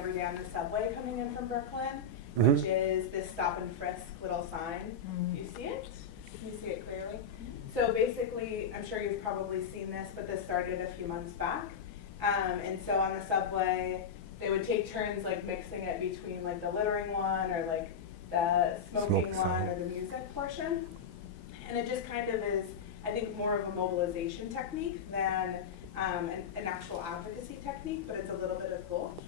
every day on the subway coming in from Brooklyn, which is this stop and frisk little sign. You see it? Can you see it clearly? So basically, I'm sure you've probably seen this, but this started a few months back. And so on the subway, they would take turns like mixing it between like the littering one or like the smoking one or the music portion. And it just kind of is, I think, more of a mobilization technique than an actual advocacy technique, but it's a little bit of both.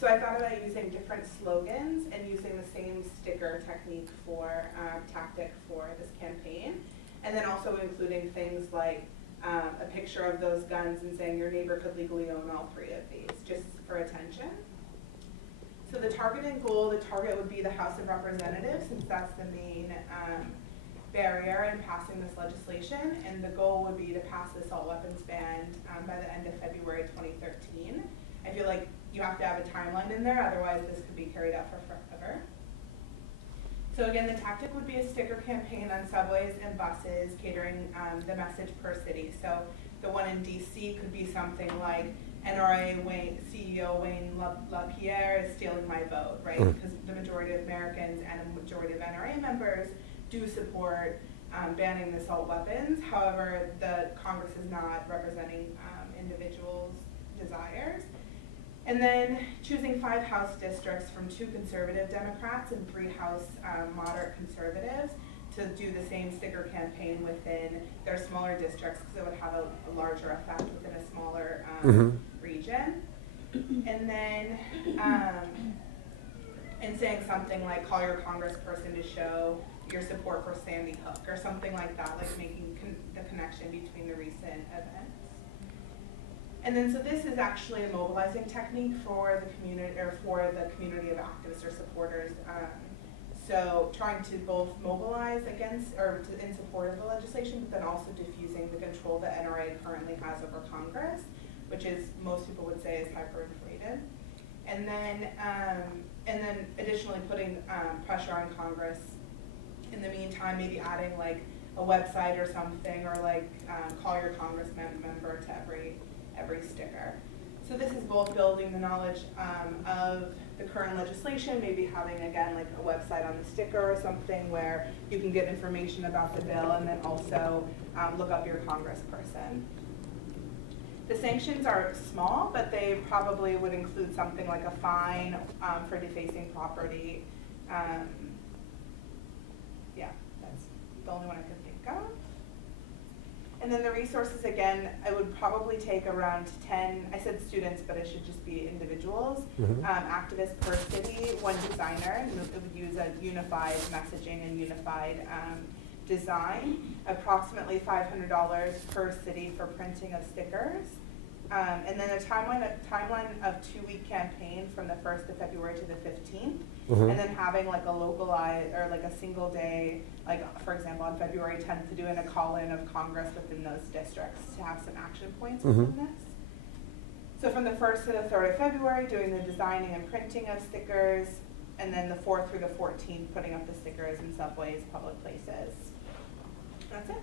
So I thought about using different slogans and using the same sticker technique for tactic for this campaign, and then also including things like a picture of those guns and saying your neighbor could legally own all three of these, just for attention. So the targeting goal, the target would be the House of Representatives, since that's the main barrier in passing this legislation, and the goal would be to pass the assault weapons ban by the end of February 2013. I feel like you have to have a timeline in there, otherwise this could be carried out for forever. So again, the tactic would be a sticker campaign on subways and buses, catering the message per city. So the one in DC could be something like, NRA CEO Wayne LaPierre is stealing my vote, right? Because the majority of Americans and the majority of NRA members do support banning the assault weapons. However, the Congress is not representing individuals' desires. And then choosing 5 House districts from 2 conservative Democrats and 3 House moderate conservatives to do the same sticker campaign within their smaller districts, because it would have a larger effect within a smaller region. And then and saying something like, call your congressperson to show your support for Sandy Hook, or something like that, like making the connection between the recent events. And then, so this is actually a mobilizing technique for the community, or for the community of activists or supporters. So trying to both mobilize against, or in support of the legislation, but then also diffusing the control that NRA currently has over Congress, which is, most people would say, is hyperinflated. And then additionally putting pressure on Congress. In the meantime, maybe adding like a website or something, or like call your congressman member to every sticker. So this is both building the knowledge of the current legislation, maybe having, again, like a website on the sticker or something where you can get information about the bill, and then also look up your congressperson. The sanctions are small, but they probably would include something like a fine for defacing property. Yeah, that's the only one I could think of. And then the resources, again, I would probably take around 10, I said students, but it should just be individuals, activists per city, 1 designer, and it would use a unified messaging and unified design, approximately $500 per city for printing of stickers, and then a timeline of 2-week campaign from the 1st of February to the 15th, and then having like a localized, or like a single day, like for example on February 10th, to do a call-in of Congress within those districts to have some action points within this. So from the 1st to the 3rd of February, doing the designing and printing of stickers, and then the 4th through the 14th, putting up the stickers in subways, public places. That's it.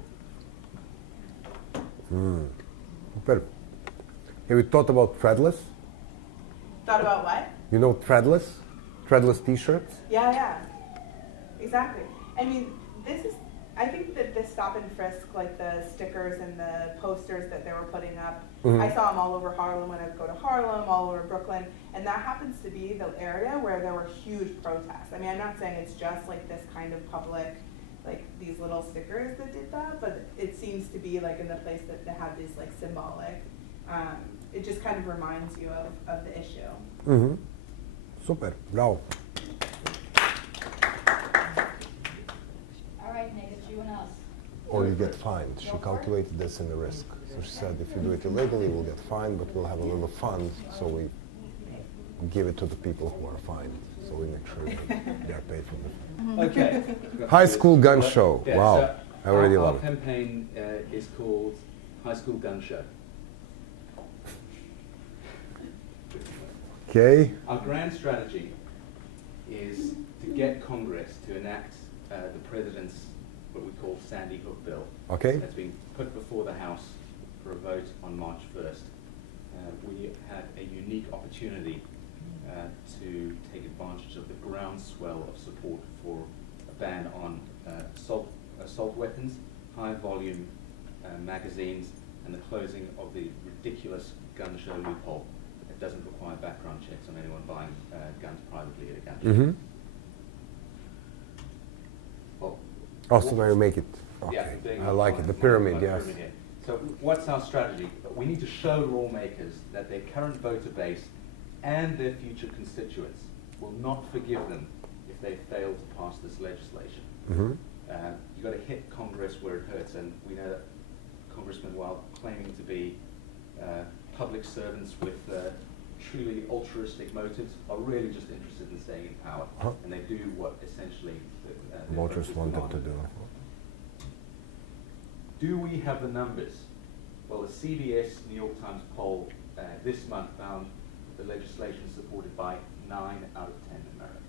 Super. Have you thought about threadless? Thought about what? You know threadless? Threadless t-shirts? Yeah, exactly. I mean, I think that this stop and frisk, like the stickers and the posters that they were putting up, I saw them all over Harlem when I would go to Harlem, all over Brooklyn, and that happens to be the area where there were huge protests. I mean, I'm not saying it's just like this kind of public, like these little stickers that did that, but it seems to be like in the place that they have these like symbolic, it just kind of reminds you of the issue. Super, bravo. All right, Nick, it's you and us. Or you get fined. She calculated this in the risk. So she said if you do it illegally, we'll get fined, but we'll have a little fund, so we give it to the people who are fined. So we make sure that they're paid for it. Okay. High school gun show. Yeah, Wow. So I already our love it. campaign is called High School Gun Show. Okay. Our grand strategy is to get Congress to enact the President's, what we call Sandy Hook bill. Okay. That's been put before the House for a vote on March 1st. we had a unique opportunity to take advantage of the groundswell of support for a ban on assault weapons, high-volume magazines, and the closing of the ridiculous gun show loophole that doesn't require background checks on anyone buying guns privately at a gun show. Mm-hmm. Well, Also, now you make it. Okay. Yeah, I like it. The pyramid, yes. So what's our strategy? We need to show lawmakers that their current voter base and their future constituents will not forgive them if they fail to pass this legislation. Mm-hmm. You've got to hit Congress where it hurts, and we know that congressmen, while claiming to be public servants with truly altruistic motives, are really just interested in staying in power, and they do what essentially the voters wanted to do. Do we have the numbers? Well, the CBS New York Times poll this month found the legislation supported by 9 out of 10 Americans.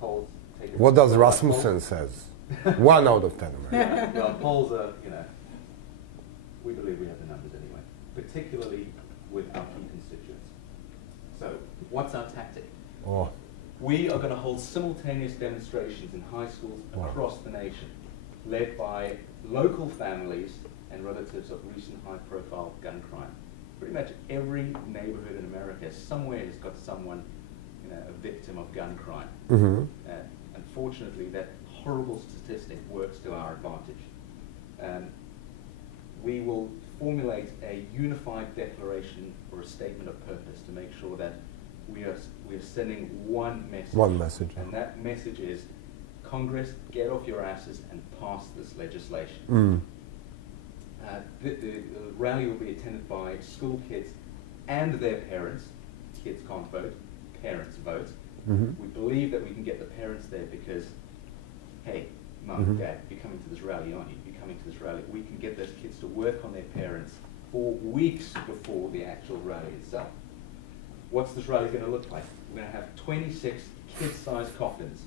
Polls take What does Rasmussen says? 1 out of 10 Americans. Well, polls are, we believe we have the numbers anyway, particularly with our key constituents. So, what's our tactic? Oh. We are going to hold simultaneous demonstrations in high schools across the nation, led by local families and relatives of recent high-profile gun crime. Pretty much every neighborhood in America somewhere has got someone, a victim of gun crime. Mm-hmm. Unfortunately, that horrible statistic works to our advantage. We will formulate a unified declaration or a statement of purpose to make sure that we are sending one message. One message. And that message is, Congress, get off your asses and pass this legislation. Mm. The rally will be attended by school kids and their parents. Kids can't vote, parents vote. Mm-hmm. We believe that we can get the parents there because, hey, Mum, Mm-hmm. Dad, you're coming to this rally, aren't you? You're coming to this rally. We can get those kids to work on their parents for weeks before the actual rally itself. What's this rally going to look like? We're going to have 26 kid-sized coffins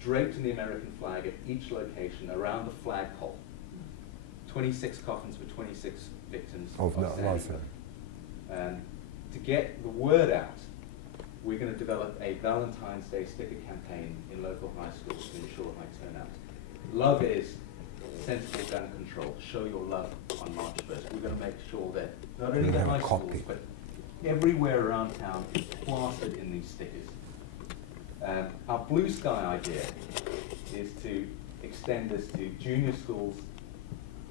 draped in the American flag at each location around the flagpole. 26 coffins for 26 victims of Sandy Hook. To get the word out, we're going to develop a Valentine's Day sticker campaign in local high schools to ensure high turnout. Love is sensible gun control. Show your love on March 1st. We're going to make sure that not only the high schools, but everywhere around town is plastered in these stickers. Our blue sky idea is to extend this to junior schools,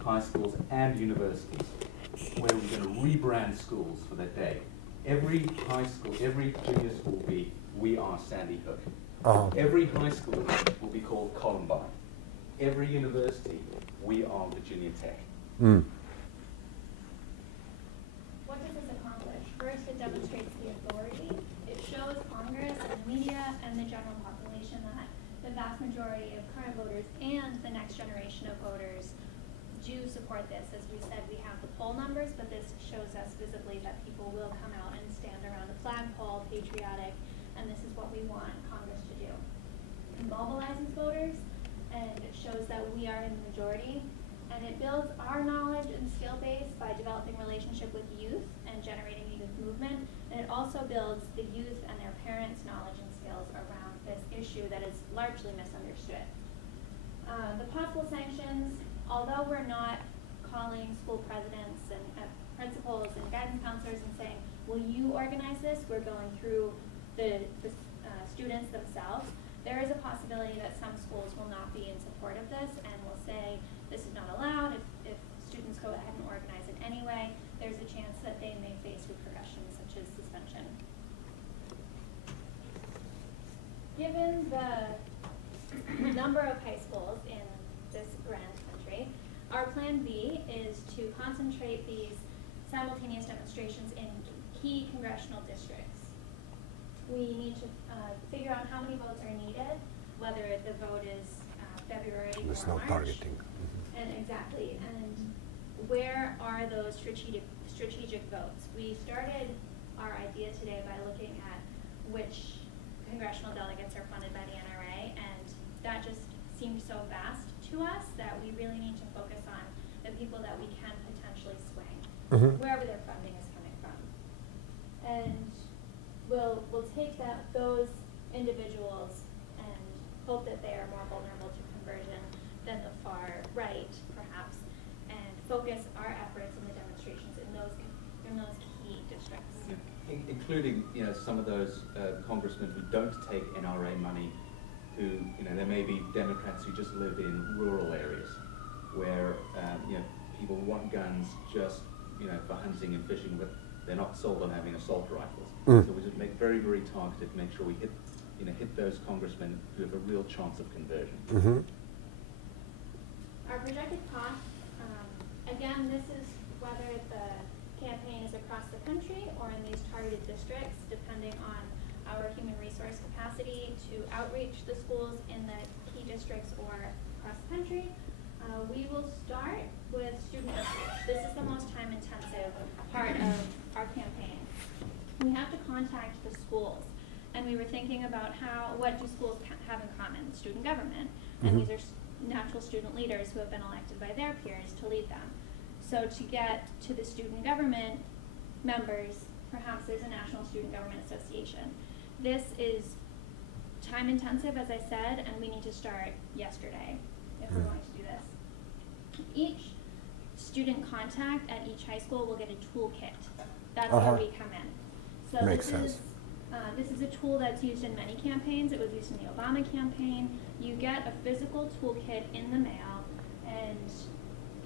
high schools, and universities, where we're going to rebrand schools for that day. Every high school, every junior school will be We Are Sandy Hook. Every high school will be called Columbine. Every university, We Are Virginia Tech. Mm. What does this accomplish? First, it demonstrates the authority. It shows Congress and the media and the general population that the vast majority of current voters and the next generation of voters do support this. As we said, we have the poll numbers, but this shows us visibly that people will come out and stand around a flagpole, patriotic, and this is what we want Congress to do. It mobilizes voters, and it shows that we are in the majority, and it builds our knowledge and skill base by developing relationship with youth and generating a youth movement, and it also builds the youth and their parents' knowledge and skills around this issue that is largely misunderstood. The possible sanctions, although we're not calling school presidents and principals and guidance counselors and saying, will you organize this? We're going through the students themselves. There is a possibility that some schools will not be in support of this and will say this is not allowed. If students go ahead and organize it anyway, there's a chance that they may face repercussions such as suspension. Given the number of high schools in this grand country, our plan B is to concentrate these simultaneous demonstrations in key congressional districts. We need to figure out how many votes are needed, whether the vote is February There's or no March. targeting. And exactly, and where are those strategic votes? We started our idea today by looking at which congressional delegates are funded by the NRA, and that just seemed so vast to us that we really need to focus on the people that we can potentially swing. wherever their funding is coming from. And we'll take those individuals and hope that they are more vulnerable to conversion than the far right, perhaps, and focus our efforts in the demonstrations in those key districts. Yeah. Including, some of those congressmen who don't take NRA money, who, there may be Democrats who just live in rural areas where, people want guns just, for hunting and fishing, but they're not sold on having assault rifles. So we just make very, very targeted, make sure we hit those congressmen who have a real chance of conversion. Our projected cost, again, this is whether the campaign is across the country or in these targeted districts, depending on our human resource capacity to outreach the schools in the key districts or across the country. We will start with student outreach. This is the most time-intensive part of our campaign. We have to contact the schools, and we were thinking about what do schools have in common? Student government, and these are natural student leaders who have been elected by their peers to lead them. So to get to the student government members, perhaps there's a National Student Government Association. This is time-intensive, as I said, and we need to start yesterday if we're going to do this. Each student contact at each high school will get a toolkit. That's where we come in. So Makes sense. This is a tool that's used in many campaigns. It was used in the Obama campaign. You get a physical toolkit in the mail, and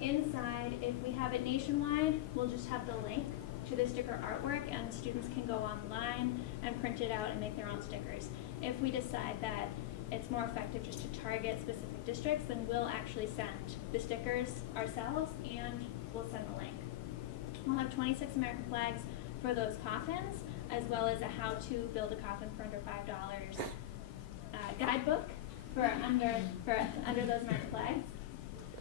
inside, if we have it nationwide, we'll just have the link to the sticker artwork, and students can go online and print it out and make their own stickers. If we decide that it's more effective just to target specific districts, then we'll actually send the stickers ourselves, and we'll send the link. We'll have 26 American flags for those coffins, as well as a how to build a coffin for under $5 guidebook for under those American flags.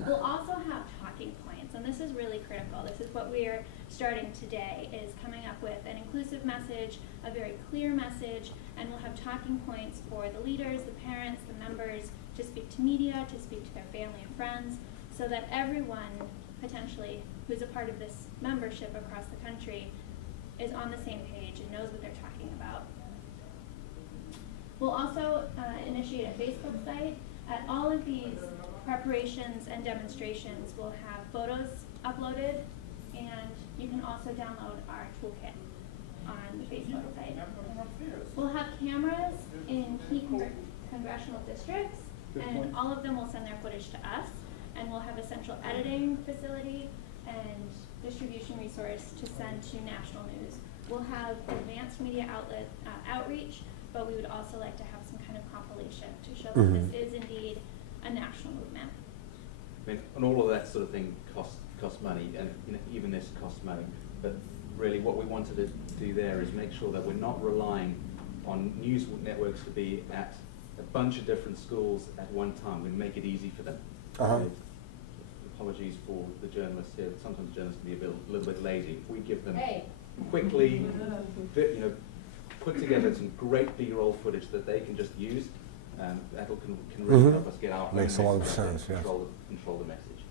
We'll also have talking points, and this is really critical. This is what we're starting today, is coming up with an inclusive message, a very clear message, and we'll have talking points for the leaders, the parents, the members, to speak to media, to speak to their family and friends, so that everyone, potentially, who's a part of this membership across the country is on the same page and knows what they're talking about. We'll also initiate a Facebook site. At all of these preparations and demonstrations, we'll have photos uploaded, and you can also download our toolkit on the Facebook site. We'll have cameras in key congressional districts, and all of them will send their footage to us, and we'll have a central editing facility and distribution resource to send to national news. We'll have advanced media outlet outreach, but we would also like to have some kind of compilation to show that this is indeed a national movement. I mean, and all of that sort of thing costs money, and even this costs money. But really, what we wanted to do there is make sure that we're not relying on news networks to be at a bunch of different schools at one time. We make it easy for them. Apologies for the journalists here. Sometimes journalists can be a little bit lazy. If we give them quickly, put together some great B-roll footage that they can just use, that can really help us get our Makes a lot of sense, yeah. Control the message.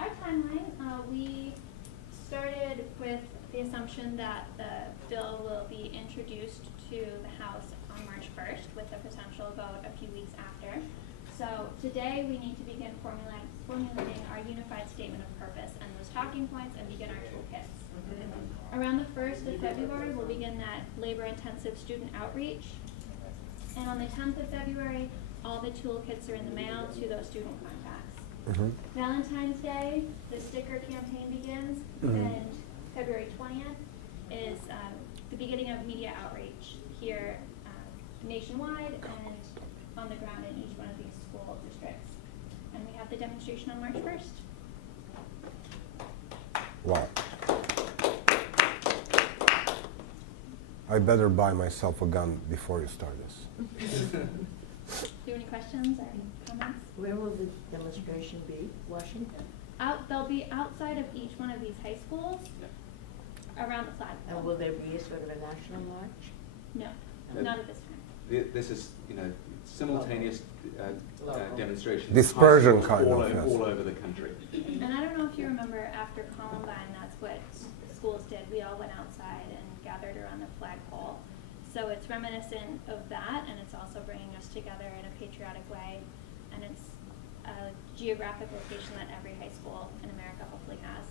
Our timeline, we started with the assumption that the bill will be introduced to the House on March 1st with a potential vote a few weeks after. So today we need to begin formulating our unified statement of purpose and those talking points and begin our toolkits. Around the 1st of February, we'll begin that labor-intensive student outreach. And on the 10th of February, all the toolkits are in the mail to those student contacts. Valentine's Day, the sticker campaign begins, and February 20th is the beginning of media outreach here nationwide and on the ground in each one of these school districts. And we have the demonstration on March 1st. Wow. I better buy myself a gun before you start this. Do you have any questions or comments? Where will the demonstration be? Washington? They'll be outside of each one of these high schools around the flagpole. And will there be a sort of a national march? No, not at this time. this is, you know, simultaneous demonstrations. Dispersion kind of, yes. all over the country. And I don't know if you remember after Columbine, that's what schools did. We all went outside and gathered around the flagpole. So it's reminiscent of that, and it's also bringing us together in a patriotic way. And it's a geographic location that every high school in America hopefully has.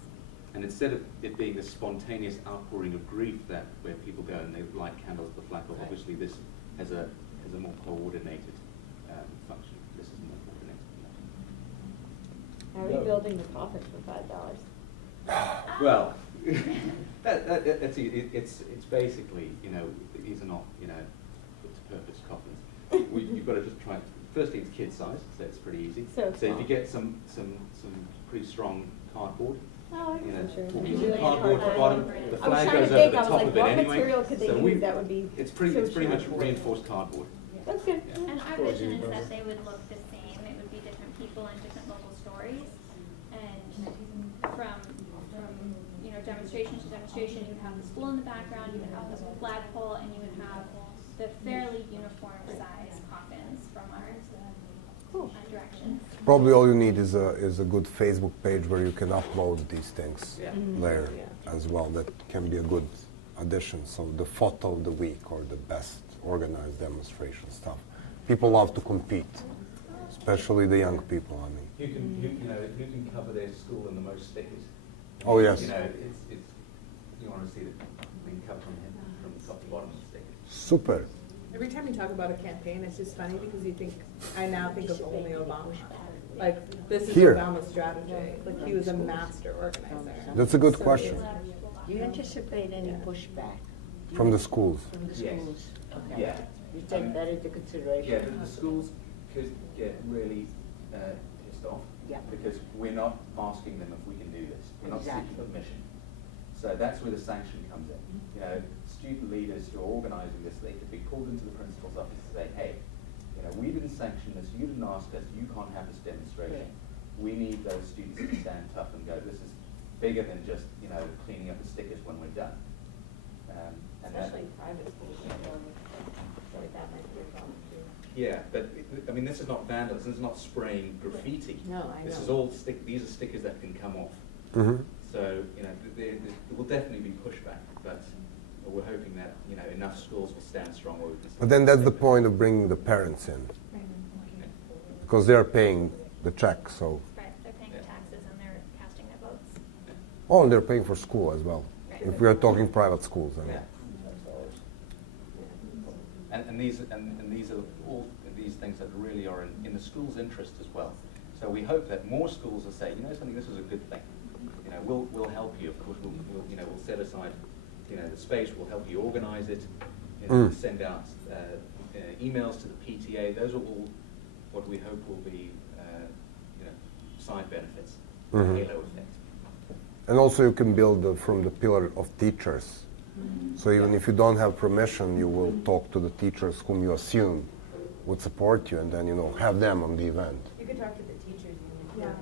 And instead of it being this spontaneous outpouring of grief that where people go and they light candles at the flagpole, obviously this has a more coordinated function. This is more coordinated. How are you building the coffin for $5? Well, it's basically, you know, these are not, you know, put-to-purpose coffins. You've got to just try. Firstly, it's kid size, so it's pretty easy. So if you get some pretty strong cardboard, Oh, you know, I'm use sure. cardboard at the bottom. The I was flag trying to goes think, over I the was top like, of it what anyway. material could they So use that would be it's pretty much reinforced cardboard. That's good. And our vision is that they would look the same. It would be different people and different local stories. And from you know, demonstration to demonstration, you would have the school in the background, you would have the flagpole, and you would have the fairly uniform size coffins from our directions. Probably all you need is a good Facebook page where you can upload these things there as well. That can be a good addition. So the photo of the week or the best organized demonstration stuff. People love to compete, especially the young people. I mean, who can cover their school in the most stickers? Oh yes. You know, it's you want to see it being covered from top to bottom of the stickers. Super. Every time you talk about a campaign, it's just funny because I now think of only Obama. Like, this is Here. Obama's strategy. Like, he was a master organizer. That's a good question. Do you anticipate any pushback From the schools. from the Yes. schools? Okay. Yeah. You take that into consideration? Yeah, the schools could get really pissed off because we're not asking them if we can do this. We're not seeking permission. So that's where the sanction comes in. You know, student leaders who are organising this, they could be called into the principal's office and say, hey, you know, we didn't sanction this, you didn't ask us, you can't have this demonstration. We need those students to stand tough and go, this is bigger than just, you know, cleaning up the stickers when we're done. Especially private schools. That might be a problem too. Yeah, but I mean, this is not vandalism. This is not spraying graffiti. No, I This know. is all these are stickers that can come off. Mm-hmm. So you know, there will definitely be pushback, but we're hoping that you know enough schools will stand strong. Where we can But then that's the point of bringing the parents in, because they're paying the check. So, Right, they're paying their taxes and they're casting their votes. oh, and they're paying for school as well. Right. If we are talking private schools, I mean. Yeah. And these are all these things that really are in the school's interest as well. So we hope that more schools will say, you know, something. This is a good thing. You know, we'll help you. Of course, we'll set aside, you know, the space. We'll help you organize it. You know, send out emails to the PTA. Those are all what we hope will be, you know, side benefits, halo effect. And also you can build from the pillar of teachers. So even if you don't have permission, you will talk to the teachers whom you assume would support you, and then, you know, have them on the event. You could talk to the teachers union.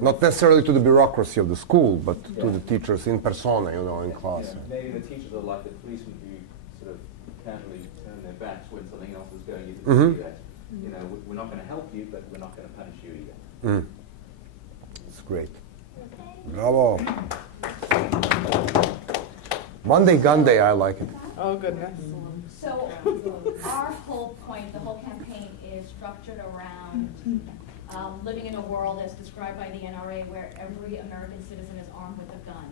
Not necessarily to the bureaucracy of the school, but to the teachers in persona, you know, in class. Yeah, maybe the teachers are like the policemen who sort of casually turn their backs when something else is going. You can see that. You know, we're not going to help you, but we're not going to punish you either. It's great. Bravo. Monday Gun Day, I like it. Oh, goodness. So our whole point, the whole campaign is structured around living in a world as described by the NRA where every American citizen is armed with a gun.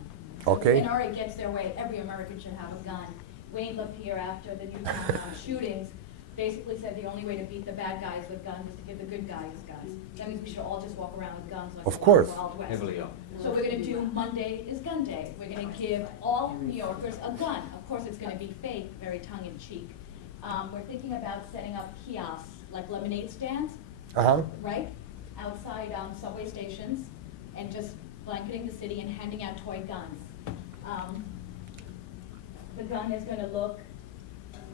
Okay. If the NRA gets their way, every American should have a gun. Wayne LaPierre, after the Newtown shootings, basically said the only way to beat the bad guys with guns is to give the good guys guns. That means we should all just walk around with guns like Of the course. Wild West. Heavily on. So we're going to do Monday is Gun Day. We're going to give all New Yorkers a gun. Of course, it's going to be fake, very tongue-in-cheek. We're thinking about setting up kiosks, like lemonade stands, right, outside subway stations, and just blanketing the city and handing out toy guns. The gun is going to look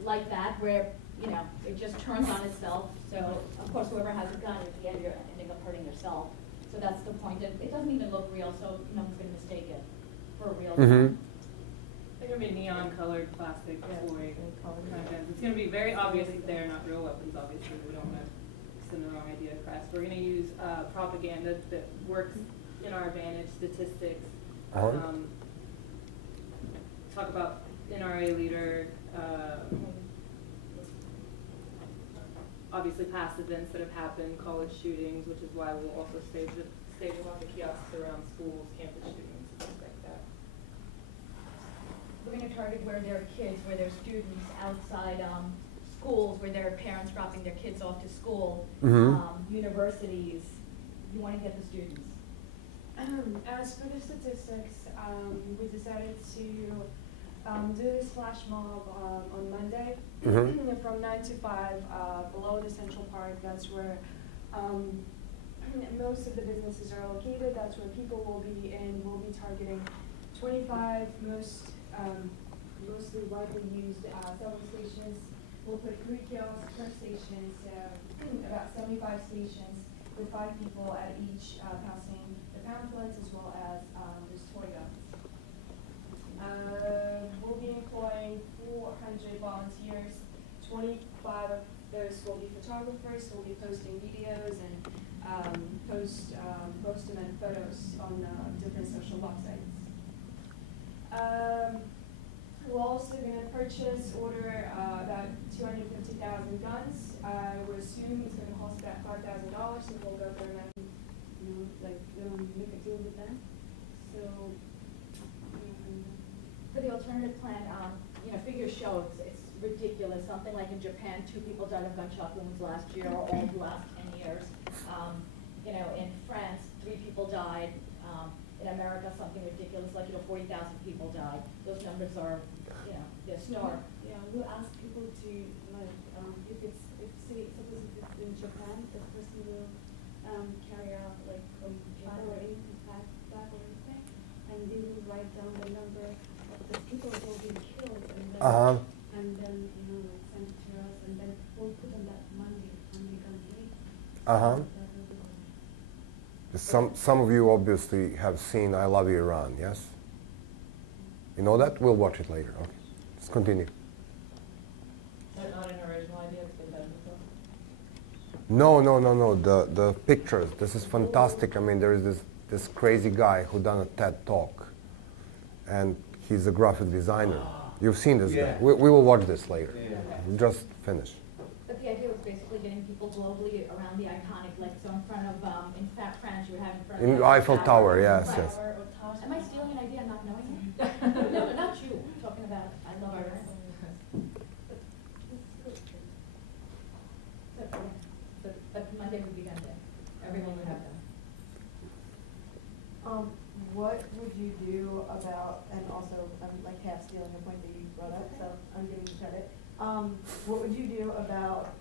like that, where, you know, it just turns on itself. So, of course, whoever has a gun, at the end, you're ending up hurting yourself. So that's the point. It doesn't even look real, so no one's going to mistake it for a real gun. Like a going to be neon colored plastic toy kind of guns. It's going to be very obvious that they're not real weapons, obviously. We don't want to send the wrong idea across. We're going to use propaganda that works in our advantage, statistics. Talk about NRA leader, obviously past events that have happened, college shootings, which is why we'll also stage a lot of kiosks around schools, campus shootings, things like that. We're going to target where there are kids, where there are students outside schools, where there are parents dropping their kids off to school, universities. You want to get the students. As for the statistics, we decided to do this flash mob on Monday from 9 to 5 below the Central Park. That's where most of the businesses are located. That's where people will be, and we'll be targeting 25 mostly widely used subway stations. We'll put 3 kiosks per station, so about 75 stations with 5 people at each passing the pamphlets as well as those toy guns. We'll be employing 400 volunteers. 25 of those will be photographers who will be posting videos and post them and photos on different social websites. We're also going to order about 250,000 guns. We assume it's going to cost about $5,000, so we'll go there and make a deal with them. So. For the alternative plan, figures show it's ridiculous. Something like in Japan, 2 people died of gunshot wounds last year, or all the last 10 years. In France, 3 people died. In America, something ridiculous like 40,000 people died. Those numbers are, they're stark. Yeah, we'll ask people to if suppose if it's in Japan, the person will carry out a bottle or anything back or anything, and they will write down the number of the people who will be killed, and then send it to us, and then we'll put on that Monday gun day. Some of you obviously have seen I Love You, Iran, yes? You know that? We'll watch it later. Okay, let's continue. Is that not an original idea? It's been done before? No. The pictures, this is fantastic. I mean, there is this crazy guy who done a TED Talk, and he's a graphic designer. You've seen this guy. We will watch this later. We just finished. But the idea was basically getting people globally around the iconic, so in front of, in France, you would have in front of the Eiffel Tower, yes. Am I stealing an idea and not knowing it? No, not you. I'm talking about I Love Iran. But Monday would be gun day. Everyone would have them. What would you do about, and also I'm half stealing the point that you brought up, so I'm giving you credit. What would you do about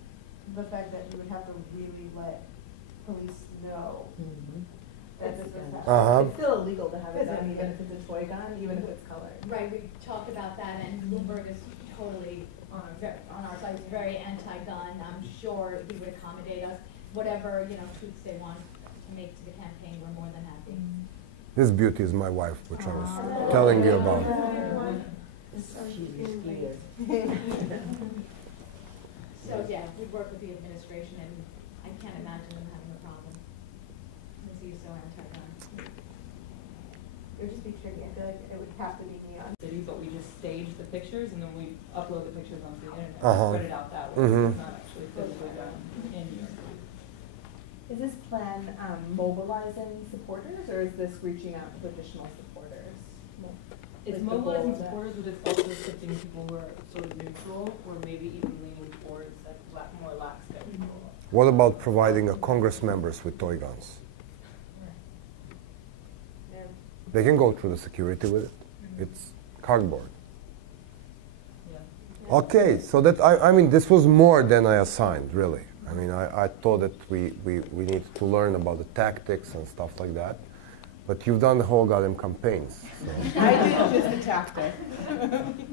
the fact that you would have to really let police know that this was happening? It's still illegal to have a gun, even if it's a toy gun, even if it's colored. Right, we talked about that, and Bloomberg is totally on our side, very anti-gun. I'm sure he would accommodate us. Whatever tweaks they want to make to the campaign, we're more than happy. This beauty is my wife, which I was telling you about. So yeah, we work with the administration, and I can't imagine them having a problem since he's so anti-gun. It would just be tricky. I feel like it would have to be neon. City, but we just stage the pictures and then we upload the pictures onto the internet. Spread it out that way. It's not actually physically done in New York City. Is this plan mobilizing supporters, or is this reaching out to additional supporters? It's mobilizing supporters, but it's also shifting people who are sort of neutral, or maybe even leaning towards more lax gun control. What about providing Congress members with toy guns? They can go through the security with it. It's cardboard. Yeah. Okay, so that I mean, this was more than I assigned, really. I mean, I thought that we needed to learn about the tactics and stuff like that. But you've done the whole goddamn campaigns. So. I did just a tactic.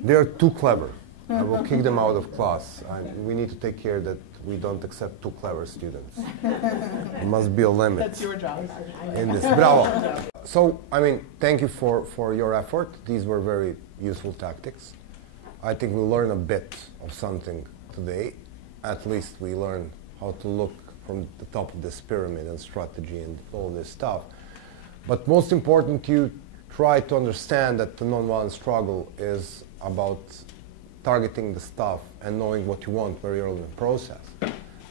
They're too clever. I will kick them out of class. We need to take care that we don't accept too clever students. There must be a limit. That's your job. In this. Bravo. So, I mean, thank you for your effort. These were very useful tactics. I think we learned a bit of something today. At least we learned how to look from the top of this pyramid and strategy and all this stuff. But most important, you try to understand that the nonviolent struggle is about targeting the stuff and knowing what you want very early in the process.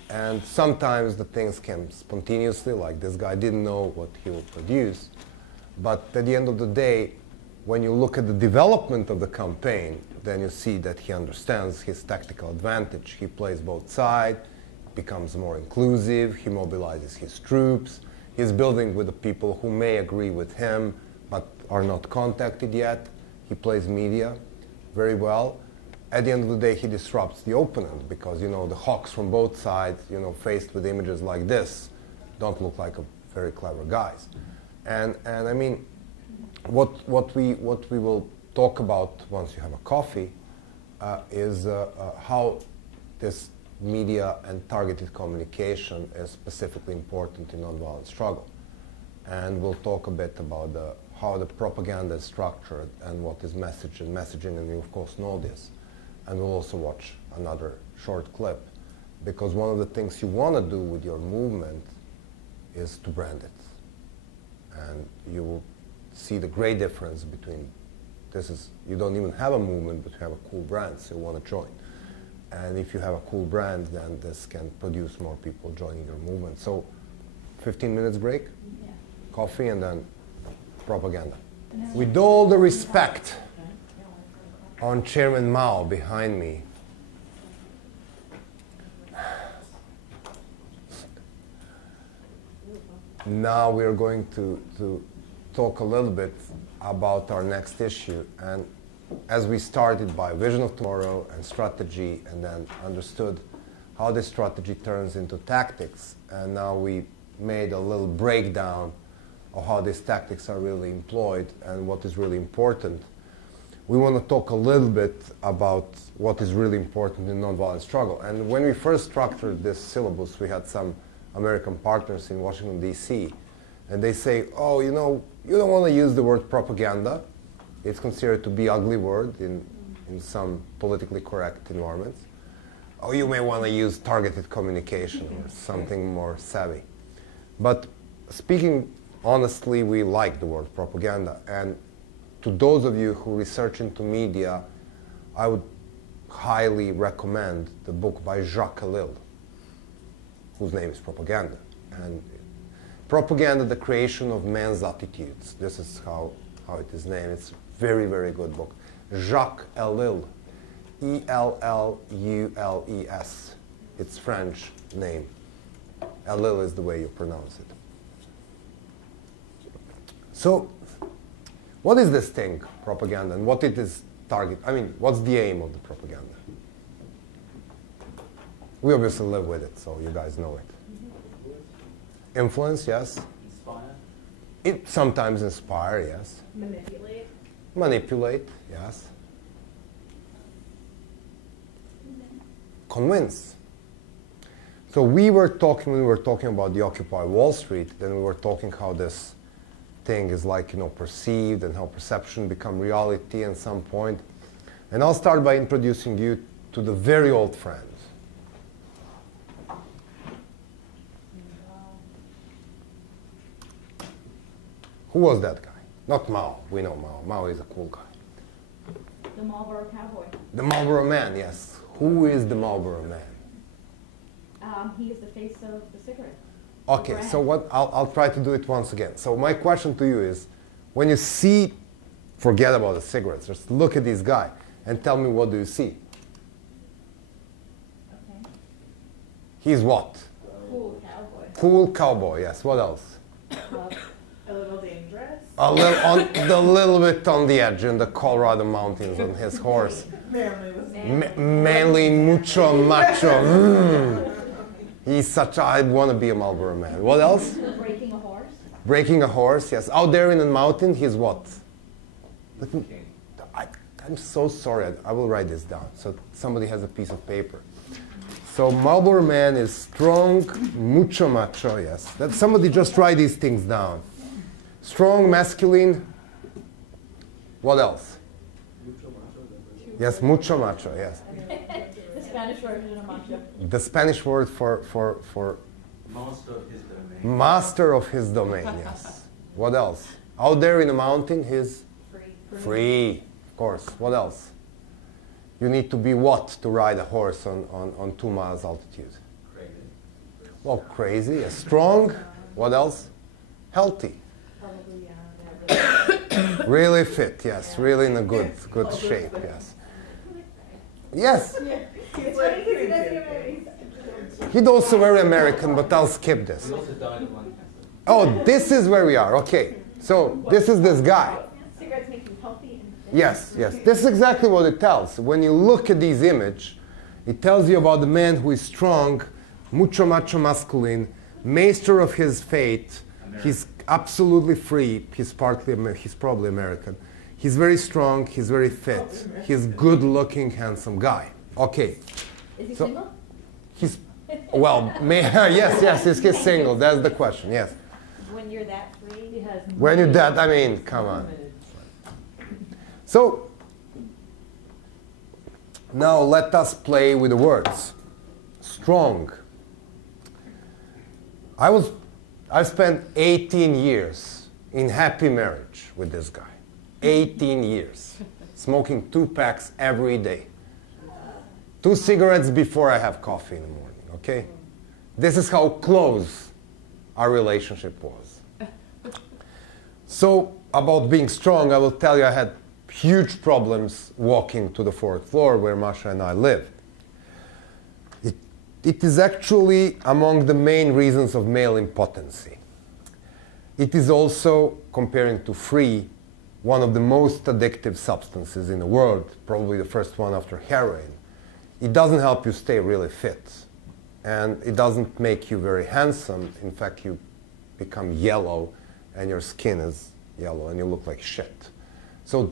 And sometimes the things came spontaneously, like this guy didn't know what he would produce. But at the end of the day, when you look at the development of the campaign, then you see that he understands his tactical advantage. He plays both sides, becomes more inclusive, he mobilizes his troops, he's building with the people who may agree with him but are not contacted yet. He plays media very well. At the end of the day, he disrupts the opponent because, you know, the hawks from both sides, you know, faced with images like this, don't look like a very clever guys. And I mean, what we will talk about once you have a coffee is how this media and targeted communication is specifically important in nonviolent struggle. And we'll talk a bit about how the propaganda is structured and what is message and messaging, and you of course know this. And we'll also watch another short clip, because one of the things you want to do with your movement is to brand it. And you will see the great difference between you don't even have a movement, but you have a cool brand, so you want to join. And if you have a cool brand, then this can produce more people joining your movement. So 15 minutes break, coffee, and then propaganda. With all the respect on Chairman Mao behind me, now we're going to talk a little bit about our next issue. And as we started by vision of tomorrow and strategy, and then understood how this strategy turns into tactics, and now we made a little breakdown of how these tactics are really employed and what is really important, we want to talk a little bit about what is really important in nonviolent struggle. And when we first structured this syllabus, we had some American partners in Washington, D.C., and they say, oh, you know, you don't want to use the word propaganda. It's considered to be an ugly word in some politically correct environments. Oh, you may want to use targeted communication or something more savvy. But speaking honestly, we like the word propaganda. And to those of you who research into media, I would highly recommend the book by Jacques Ellul, whose name is Propaganda. And Propaganda, the Creation of Man's Attitudes. This is how it is named. It's a very, very good book. Jacques Ellul, E-L-L-U-L-E-S. It's French name. Ellul is the way you pronounce it. So, what is this thing, propaganda, and what it is target? I mean, what's the aim of the propaganda? We obviously live with it, so you guys know it. Influence, yes. Inspire. It sometimes inspire, yes. Manipulate. Manipulate, yes. Convince. So when we were talking about the Occupy Wall Street, then we were talking how this thing is like, you know, perceived and how perception become reality at some point. And I'll start by introducing you to the very old friend. Who was that guy? Not Mao. We know Mao. Mao is a cool guy. The Marlboro Cowboy. The Marlboro Man, yes. Who is the Marlboro Man? He is the face of the cigarette. Okay, Brand. so what? I'll try to do it once again. So my question to you is, when you see, forget about the cigarettes, just look at this guy and tell me, what do you see? Okay. He's what? Cool cowboy. Cool cowboy, yes. What else? A little dangerous. A little bit on the edge in the Colorado mountains on his horse. Manly, mucho, macho. He's such a, I want to be a Marlboro Man. What else? Breaking a horse. Breaking a horse, yes. Out there in the mountain, he's what? I'm so sorry. I will write this down so somebody has a piece of paper. So Marlboro Man is strong, mucho macho, yes. That somebody just write these things down. Strong, masculine. What else? Yes, mucho macho, yes. The Spanish version of macho. The Spanish word for Master of his domain. master of his domain, yes. What else? Out there in the mountain, he's free, of course. What else? You need to be what to ride a horse on 2 miles altitude? Crazy. Well, crazy, yes. Strong. What else? Healthy. Probably, Really fit, yes. Really in a good shape, yes. Yes. It's funny because he doesn't even. He's also very American, but I'll skip this. He also died of lung cancer. Oh, this is where we are. Okay. So this is this guy. Cigarettes make you healthy and fit. Yes, yes. This is exactly what it tells. When you look at these images, it tells you about the man who is strong, mucho macho masculine, master of his fate. He's absolutely free. He's probably American. He's very strong. He's very fit. He's good-looking, handsome guy. Okay. Is he So- single? He's well. Yes. He's single. That's the question. Yes. When you're that free, He has When you're that, I mean, come on. So now let us play with the words. Strong. I spent 18 years in happy marriage with this guy. 18 years. Smoking 2 packs every day. 2 cigarettes before I have coffee in the morning, okay? This is how close our relationship was. So, about being strong, I will tell you I had huge problems walking to the 4th floor where Masha and I live. It is actually among the main reasons of male impotency. It is also, comparing to free, one of the most addictive substances in the world, probably the first one after heroin. It doesn't help you stay really fit, and it doesn't make you very handsome. In fact, you become yellow, and your skin is yellow, and you look like shit. So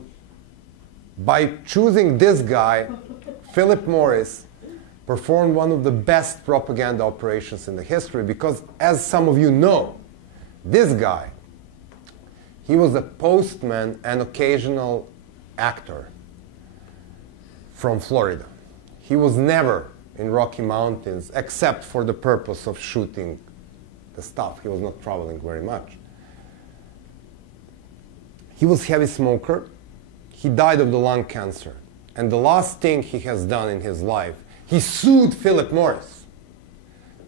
by choosing this guy, Philip Morris performed one of the best propaganda operations in the history because, as some of you know, this guy, he was a postman and occasional actor from Florida. He was never in Rocky Mountains except for the purpose of shooting the stuff. He was not traveling very much. He was a heavy smoker. He died of the lung cancer. And the last thing he has done in his life, he sued Philip Morris.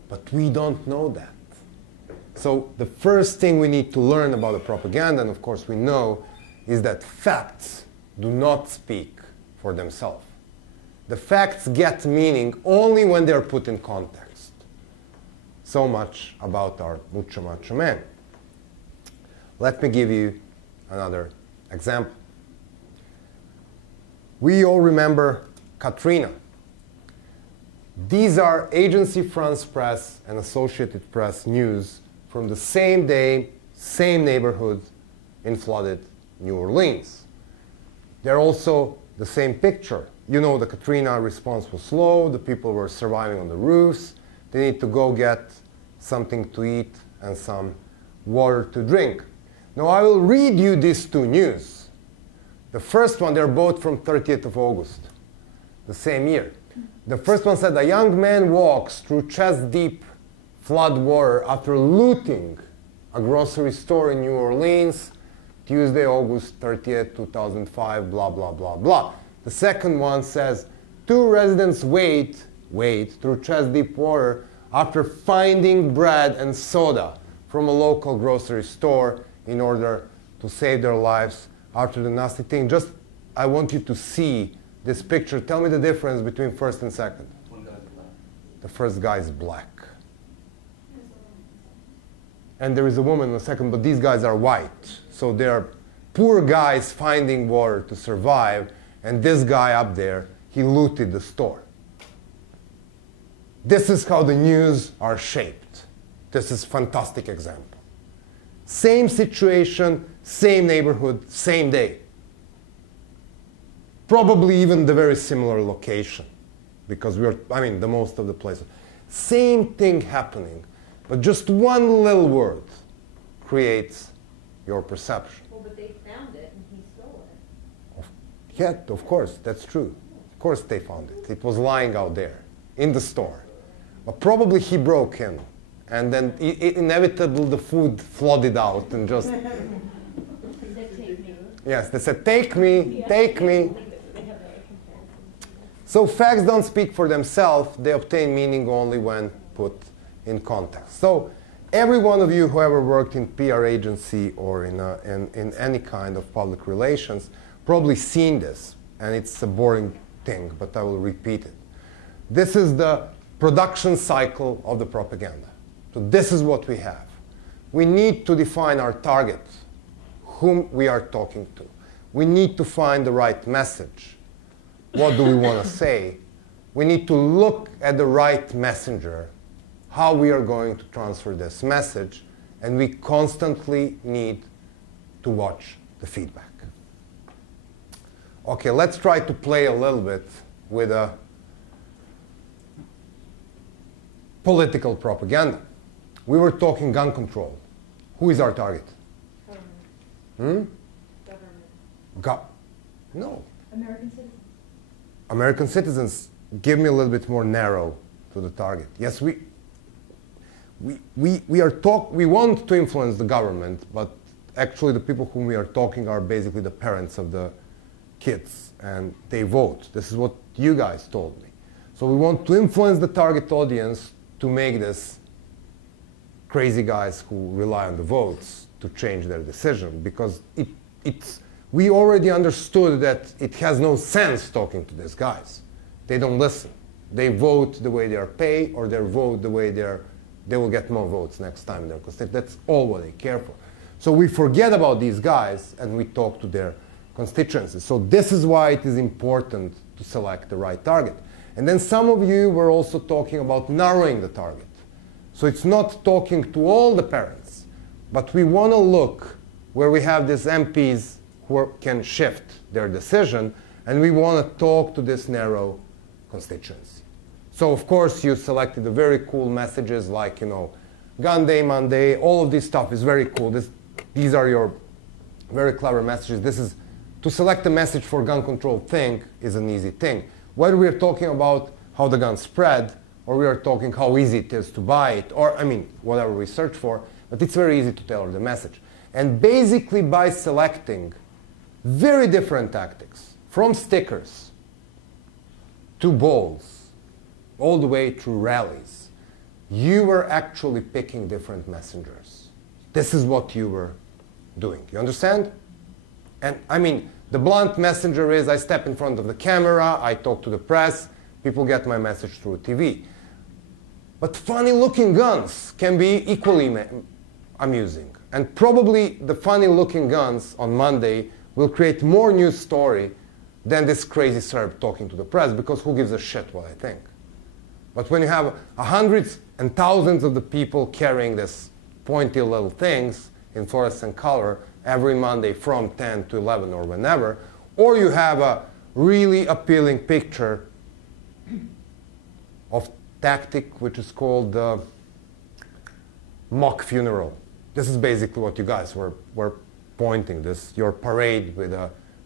But we don't know that. So the first thing we need to learn about the propaganda, and of course we know, is that facts do not speak for themselves. The facts get meaning only when they're put in context. So much about our mucho macho man. Let me give you another example. We all remember Katrina. These are Agency France Press and Associated Press news from the same day, same neighborhood in flooded New Orleans. They're also the same picture. You know, the Katrina response was slow, the people were surviving on the roofs, they need to go get something to eat and some water to drink. Now I will read you these 2 news. The first one, they're both from 30th of August, the same year. The first one said, a young man walks through chest-deep flood water after looting a grocery store in New Orleans, Tuesday, August 30th, 2005, blah, blah, blah, blah. The second one says, 2 residents wade through chest-deep water after finding bread and soda from a local grocery store in order to save their lives after the nasty thing. Just, I want you to see this picture. Tell me the difference between first and second. One guy's black. The first guy is black. And there is a woman in the second, but these guys are white. So they are poor guys finding water to survive, and this guy up there, he looted the store. This is how the news are shaped. This is a fantastic example. Same situation, same neighborhood, same day. Probably even the very similar location, because the most of the places. Same thing happening, but just one little word creates your perception. Well, but they found it and he stole it. Yeah, of course, that's true. Of course they found it. It was lying out there in the store. But probably he broke in. And then inevitably the food flooded out and just... Yes, they said, take me, take me. So facts don't speak for themselves. They obtain meaning only when put in context. So every one of you who ever worked in PR agency or in any kind of public relations probably seen this. And it's a boring thing, but I will repeat it. This is the production cycle of the propaganda. So this is what we have. We need to define our target, whom we are talking to. We need to find the right message. What do we want to say? We need to look at the right messenger, how we are going to transfer this message, and we constantly need to watch the feedback. Okay, let's try to play a little bit with a political propaganda. We were talking gun control. Who is our target? Government. No. American citizens. American citizens. Give me a little bit more narrow to the target. Yes, we want to influence the government, but actually the people whom we are talking are basically the parents of the kids, and they vote. This is what you guys told me. So we want to influence the target audience to make this crazy guys who rely on the votes to change their decision, because we already understood that it has no sense talking to these guys. They don't listen. They vote the way they are paid, or they vote the way they will get more votes next time in their constituency. That's all what they care for. So we forget about these guys and we talk to their constituencies. So this is why it is important to select the right target. And then some of you were also talking about narrowing the target. So it's not talking to all the parents, but we want to look where we have these MPs who can shift their decision, and we want to talk to this narrow constituency. So of course you selected the very cool messages like, Gun Day, Monday, all of this stuff is very cool. These are your very clever messages. To select a message for gun control thing is an easy thing. Whether we are talking about how the guns spread, or we are talking how easy it is to buy it, or whatever we search for, but it's very easy to tailor the message. And basically by selecting very different tactics, from stickers to balls, all the way through rallies, you were actually picking different messengers. This is what you were doing. You understand? And the blunt messenger is I step in front of the camera, I talk to the press, people get my message through TV. But funny-looking guns can be equally amusing. And probably the funny-looking guns on Monday will create more news story than this crazy Serb talking to the press, because who gives a shit what I think? But when you have hundreds and thousands of the people carrying this pointy little things in fluorescent color every Monday from 10 to 11 or whenever, or you have a really appealing picture of tactic which is called the mock funeral. This is basically what you guys were pointing, your parade with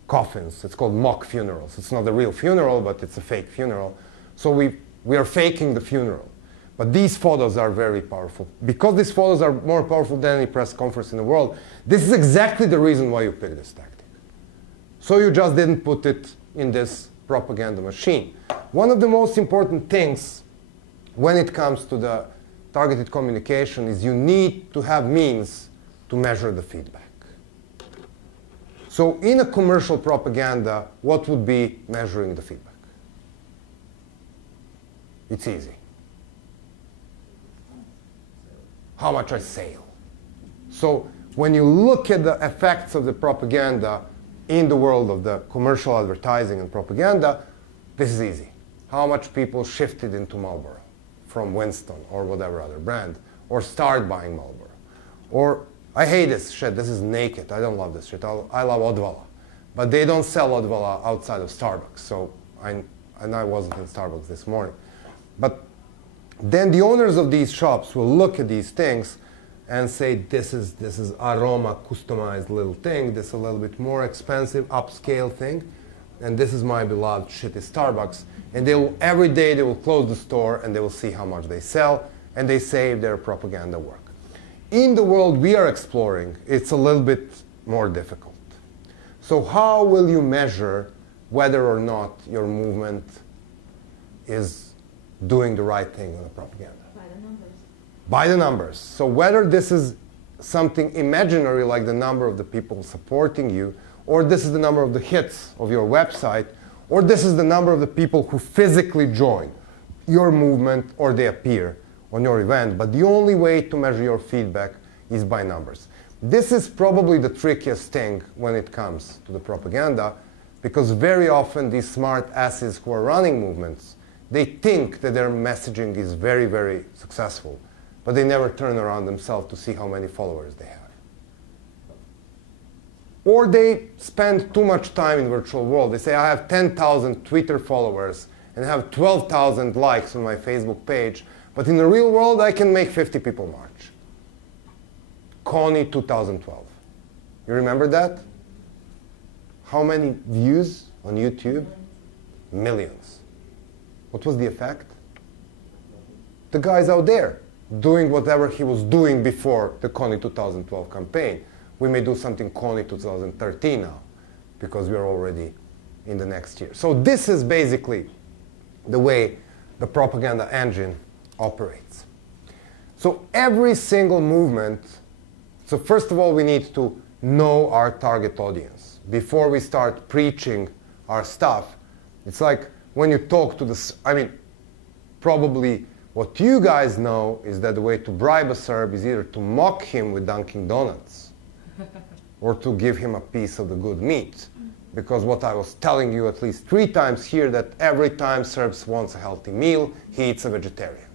coffins. It's called mock funerals. It's not a real funeral, but it's a fake funeral. So we are faking the funeral. But these photos are very powerful. Because these photos are more powerful than any press conference in the world, this is exactly the reason why you picked this tactic. So you just didn't put it in this propaganda machine. One of the most important things when it comes to the targeted communication is you need to have means to measure the feedback. So in a commercial propaganda, what would be measuring the feedback? It's easy. How much I sell. So when you look at the effects of the propaganda in the world of the commercial advertising and propaganda, this is easy. How much people shifted into Marlboro from Winston or whatever other brand, or start buying Marlboro. Or, I hate this shit, this is naked, I don't love this shit, I love Odvala. But they don't sell Odvala outside of Starbucks, so and I wasn't in Starbucks this morning. But then the owners of these shops will look at these things and say this is aroma customized little thing, this is a little bit more expensive upscale thing, and this is my beloved shitty Starbucks. And every day they will close the store and they will see how much they sell, and they save their propaganda work. In the world we are exploring, it's a little bit more difficult. So how will you measure whether or not your movement is doing the right thing on the propaganda? By the numbers. By the numbers. So whether this is something imaginary like the number of the people supporting you, or this is the number of the hits of your website, or this is the number of the people who physically join your movement or they appear on your event. But the only way to measure your feedback is by numbers. This is probably the trickiest thing when it comes to the propaganda, because very often these smart asses who are running movements, they think that their messaging is very, very successful, but they never turn around themselves to see how many followers they have. Or they spend too much time in virtual world. They say, I have 10,000 Twitter followers and I have 12,000 likes on my Facebook page, but in the real world I can make 50 people march. Coney 2012. You remember that? How many views on YouTube? Millions. What was the effect? The guy's out there doing whatever he was doing before the Coney 2012 campaign. We may do something Coney 2013 now, because we are already in the next year. So this is basically the way the propaganda engine operates. So every single movement, so first of all we need to know our target audience. Before we start preaching our stuff, it's like when you talk to probably what you guys know is that the way to bribe a Serb is either to mock him with Dunkin' Donuts or to give him a piece of the good meat. Because what I was telling you at least 3 times here, that every time Serbs wants a healthy meal, he eats a vegetarian.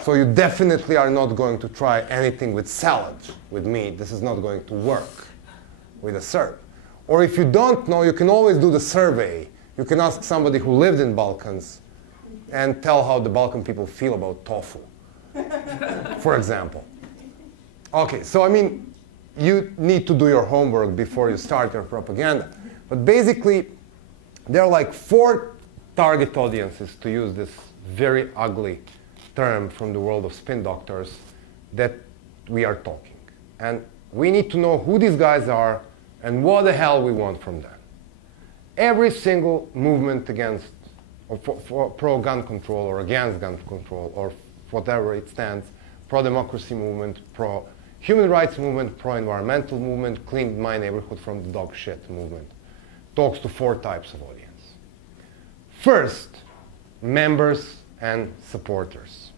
So you definitely are not going to try anything with salad, with meat. This is not going to work with a Serb. Or if you don't know, you can always do the survey. You can ask somebody who lived in Balkans and tell how the Balkan people feel about tofu, for example. Okay, so you need to do your homework before you start your propaganda. But basically, there are like 4 target audiences, to use this very ugly term from the world of spin doctors, that we are talking. And we need to know who these guys are and what the hell we want from them. Every single movement against, or for pro-gun control or against gun control or whatever it stands, pro-democracy movement, pro-human rights movement, pro-environmental movement, clean my neighborhood from the dog shit movement, talks to 4 types of audience. First, members and supporters.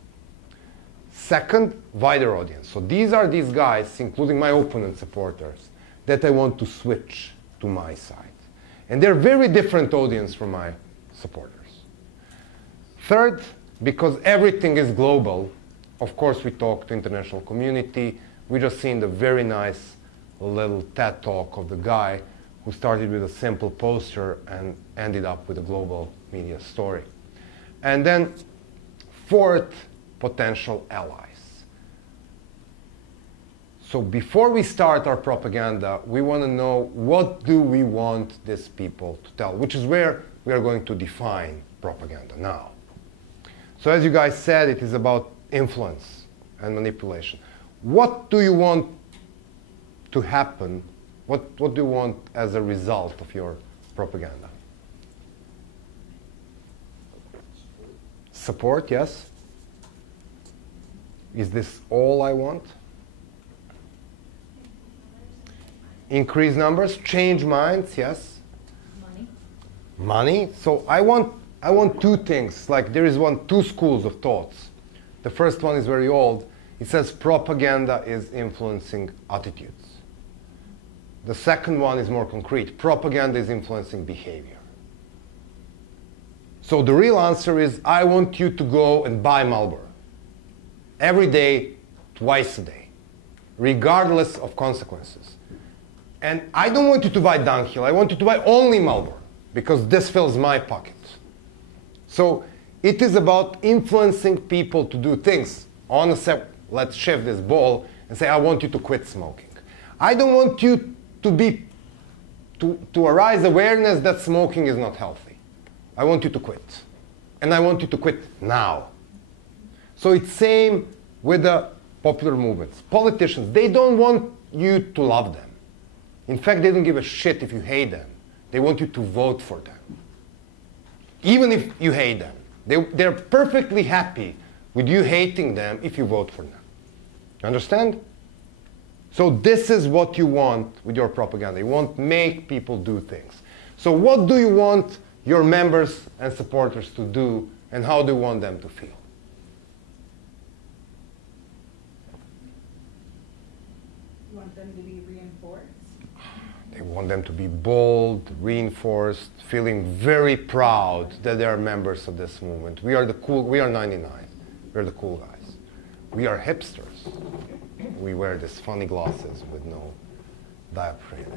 Second, wider audience. So these are these guys, including my opponent supporters, that I want to switch to my side. And they're very different audience from my supporters. Third, because everything is global, of course we talk to international community. We just seen the very nice little TED talk of the guy who started with a simple poster and ended up with a global media story. And then fourth, potential allies. So before we start our propaganda, we want to know what do we want these people to tell, which is where we are going to define propaganda now. So as you guys said, it is about influence and manipulation. What do you want to happen? What do you want as a result of your propaganda? Support, yes? Is this all I want? Increase numbers, change minds, yes? Money. Money. So I want 2 things. Like there is 2 schools of thoughts. The first one is very old. It says propaganda is influencing attitudes. The second one is more concrete. Propaganda is influencing behavior. So the real answer is I want you to go and buy Marlboro. Every day, twice a day, regardless of consequences. And I don't want you to buy Dunhill. I want you to buy only Marlboro, because this fills my pocket. So it is about influencing people to do things on a let's shift this ball and say, I want you to quit smoking. I don't want you to arise awareness that smoking is not healthy. I want you to quit. And I want you to quit now. So it's same with the popular movements. Politicians, they don't want you to love them. In fact, they don't give a shit if you hate them. They want you to vote for them. Even if you hate them. They're perfectly happy with you hating them if you vote for them. You understand? So this is what you want with your propaganda. You want to make people do things. So what do you want your members and supporters to do, and how do you want them to feel? You want them to be reinforced? They want them to be bold, reinforced, feeling very proud that they are members of this movement. We are the cool, we are 99. We're the cool guys. We are hipsters. We wear these funny glasses with no diaphragm.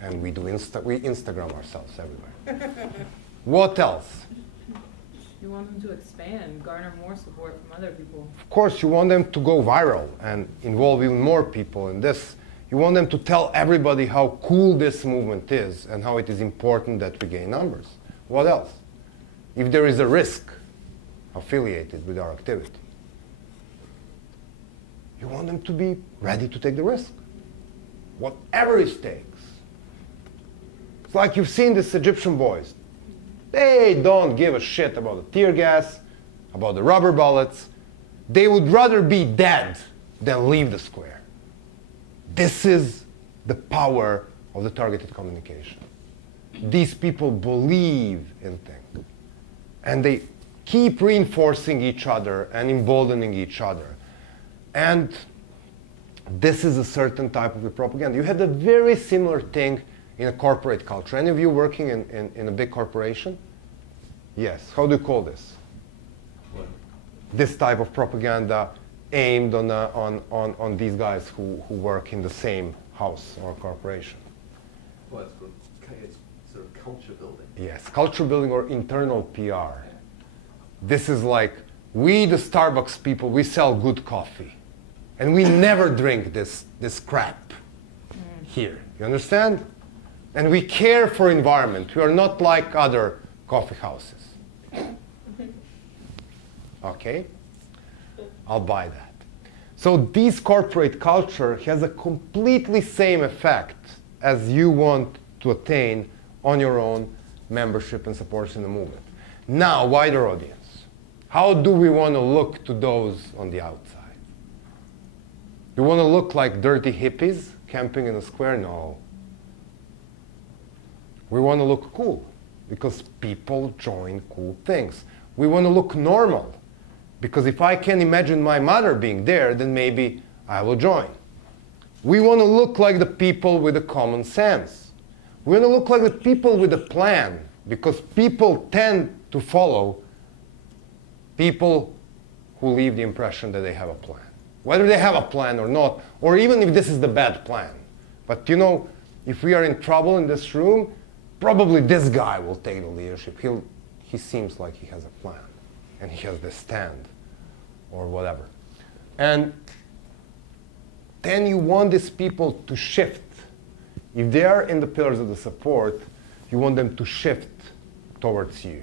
And we do we Instagram ourselves everywhere. What else? You want them to expand, garner more support from other people. Of course, you want them to go viral and involve even more people in this. You want them to tell everybody how cool this movement is and how it is important that we gain numbers. What else? If there is a risk affiliated with our activity, you want them to be ready to take the risk, whatever it takes. It's like you've seen these Egyptian boys. They don't give a shit about the tear gas, about the rubber bullets. They would rather be dead than leave the square. This is the power of the targeted communication. These people believe in things. And they keep reinforcing each other and emboldening each other. And this is a certain type of the propaganda. You have a very similar thing in a corporate culture. Any of you working in a big corporation? Yes. How do you call this? What? This type of propaganda aimed on these guys who work in the same house or corporation. Well, it's sort of culture building. Yes, culture building or internal PR. This is like, we the Starbucks people, we sell good coffee. And we never drink this crap here. You understand? And we care for environment. We are not like other coffee houses. Okay? I'll buy that. So this corporate culture has a completely same effect as you want to attain on your own membership and support in the movement. Now, wider audience. How do we want to look to those on the outside? You want to look like dirty hippies camping in a square? No. We want to look cool because people join cool things. We want to look normal because if I can imagine my mother being there, then maybe I will join. We want to look like the people with the common sense. We want to look like the people with a plan because people tend to follow people who leave the impression that they have a plan. Whether they have a plan or not, or even if this is the bad plan. But you know, if we are in trouble in this room, probably this guy will take the leadership. He seems like he has a plan, and he has this stand, or whatever. And then you want these people to shift. If they are in the pillars of the support, you want them to shift towards you,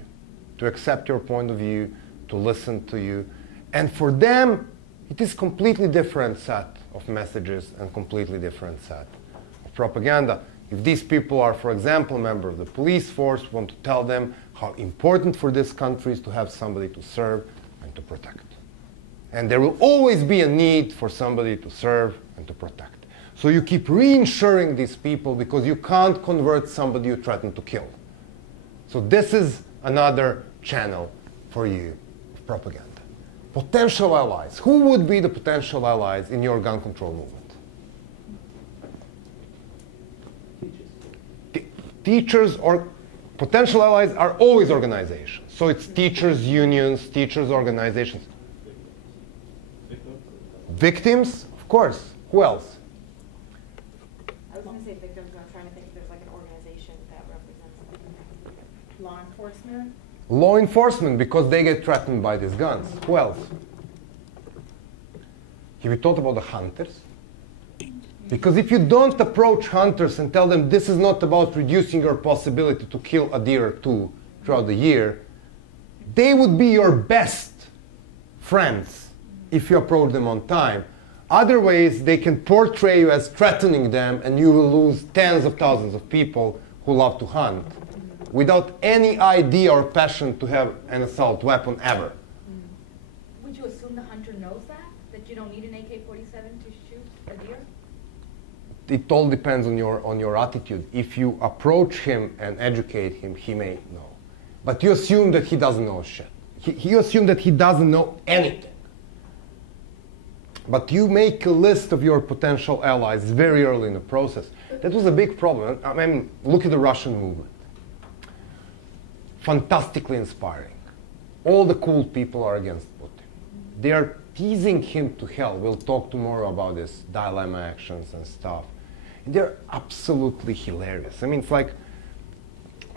to accept your point of view, to listen to you. And for them, it is completely different set of messages and completely different set of propaganda. If these people are, for example, members of the police force, we want to tell them how important for this country is to have somebody to serve and to protect. And there will always be a need for somebody to serve and to protect. So you keep reassuring these people because you can't convert somebody you threaten to kill. So this is another channel for you of propaganda. Potential allies. Who would be the potential allies in your gun control movement? Teachers or potential allies are always organizations. So it's teachers, unions, teachers, organizations. Victims, of course. Who else? I was going to say victims, but I'm trying to think if there's like an organization that represents them. Law enforcement? Law enforcement, because they get threatened by these guns. Who else? Have you thought about the hunters? Because if you don't approach hunters and tell them this is not about reducing your possibility to kill a deer or two throughout the year, they would be your best friends if you approach them on time. Otherwise, they can portray you as threatening them, and you will lose tens of thousands of people who love to hunt without any idea or passion to have an assault weapon ever. Would you assume the hunter knows that you don't need an AK-47 to shoot a deer? It all depends on your attitude. If you approach him and educate him, he may know. But you assume that he doesn't know shit. You assume that he doesn't know anything. But you make a list of your potential allies very early in the process. That was a big problem. I mean, look at the Russian movement. Fantastically inspiring. All the cool people are against Putin. They are teasing him to hell. We'll talk tomorrow about this dilemma actions and stuff. They're absolutely hilarious. I mean, it's like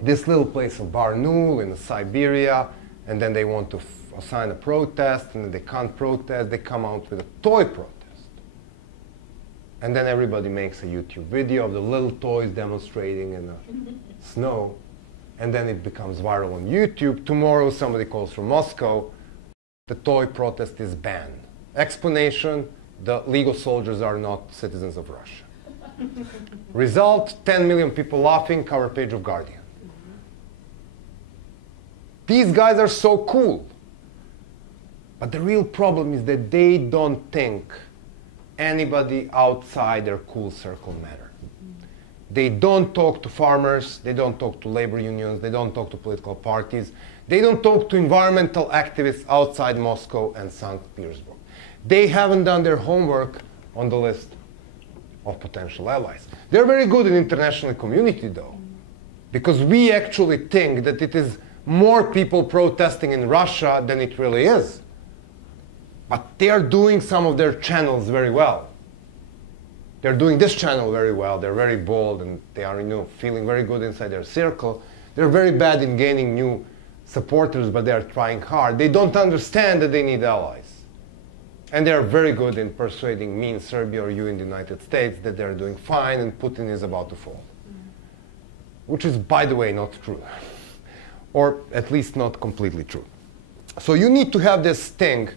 this little place in Barnaul in Siberia, and then they want to assign a protest, and then they can't protest. They come out with a toy protest. And then everybody makes a YouTube video of the little toys demonstrating in the snow, and then it becomes viral on YouTube. Tomorrow somebody calls from Moscow, the toy protest is banned. Explanation, the legal soldiers are not citizens of Russia. Result, 10 million people laughing, cover page of Guardian. These guys are so cool. But the real problem is that they don't think anybody outside their cool circle matter. They don't talk to farmers, they don't talk to labor unions, they don't talk to political parties, they don't talk to environmental activists outside Moscow and St. Petersburg. They haven't done their homework on the list of potential allies. They're very good in international community though, because we actually think that it is more people protesting in Russia than it really is. But they're doing some of their channels very well. They're doing this channel very well. They're very bold and they are, feeling very good inside their circle. They're very bad in gaining new supporters, but they're trying hard. They don't understand that they need allies. And they're very good in persuading me in Serbia or you in the United States that they're doing fine and Putin is about to fall. Which is, by the way, not true. Or at least not completely true. So you need to have this thing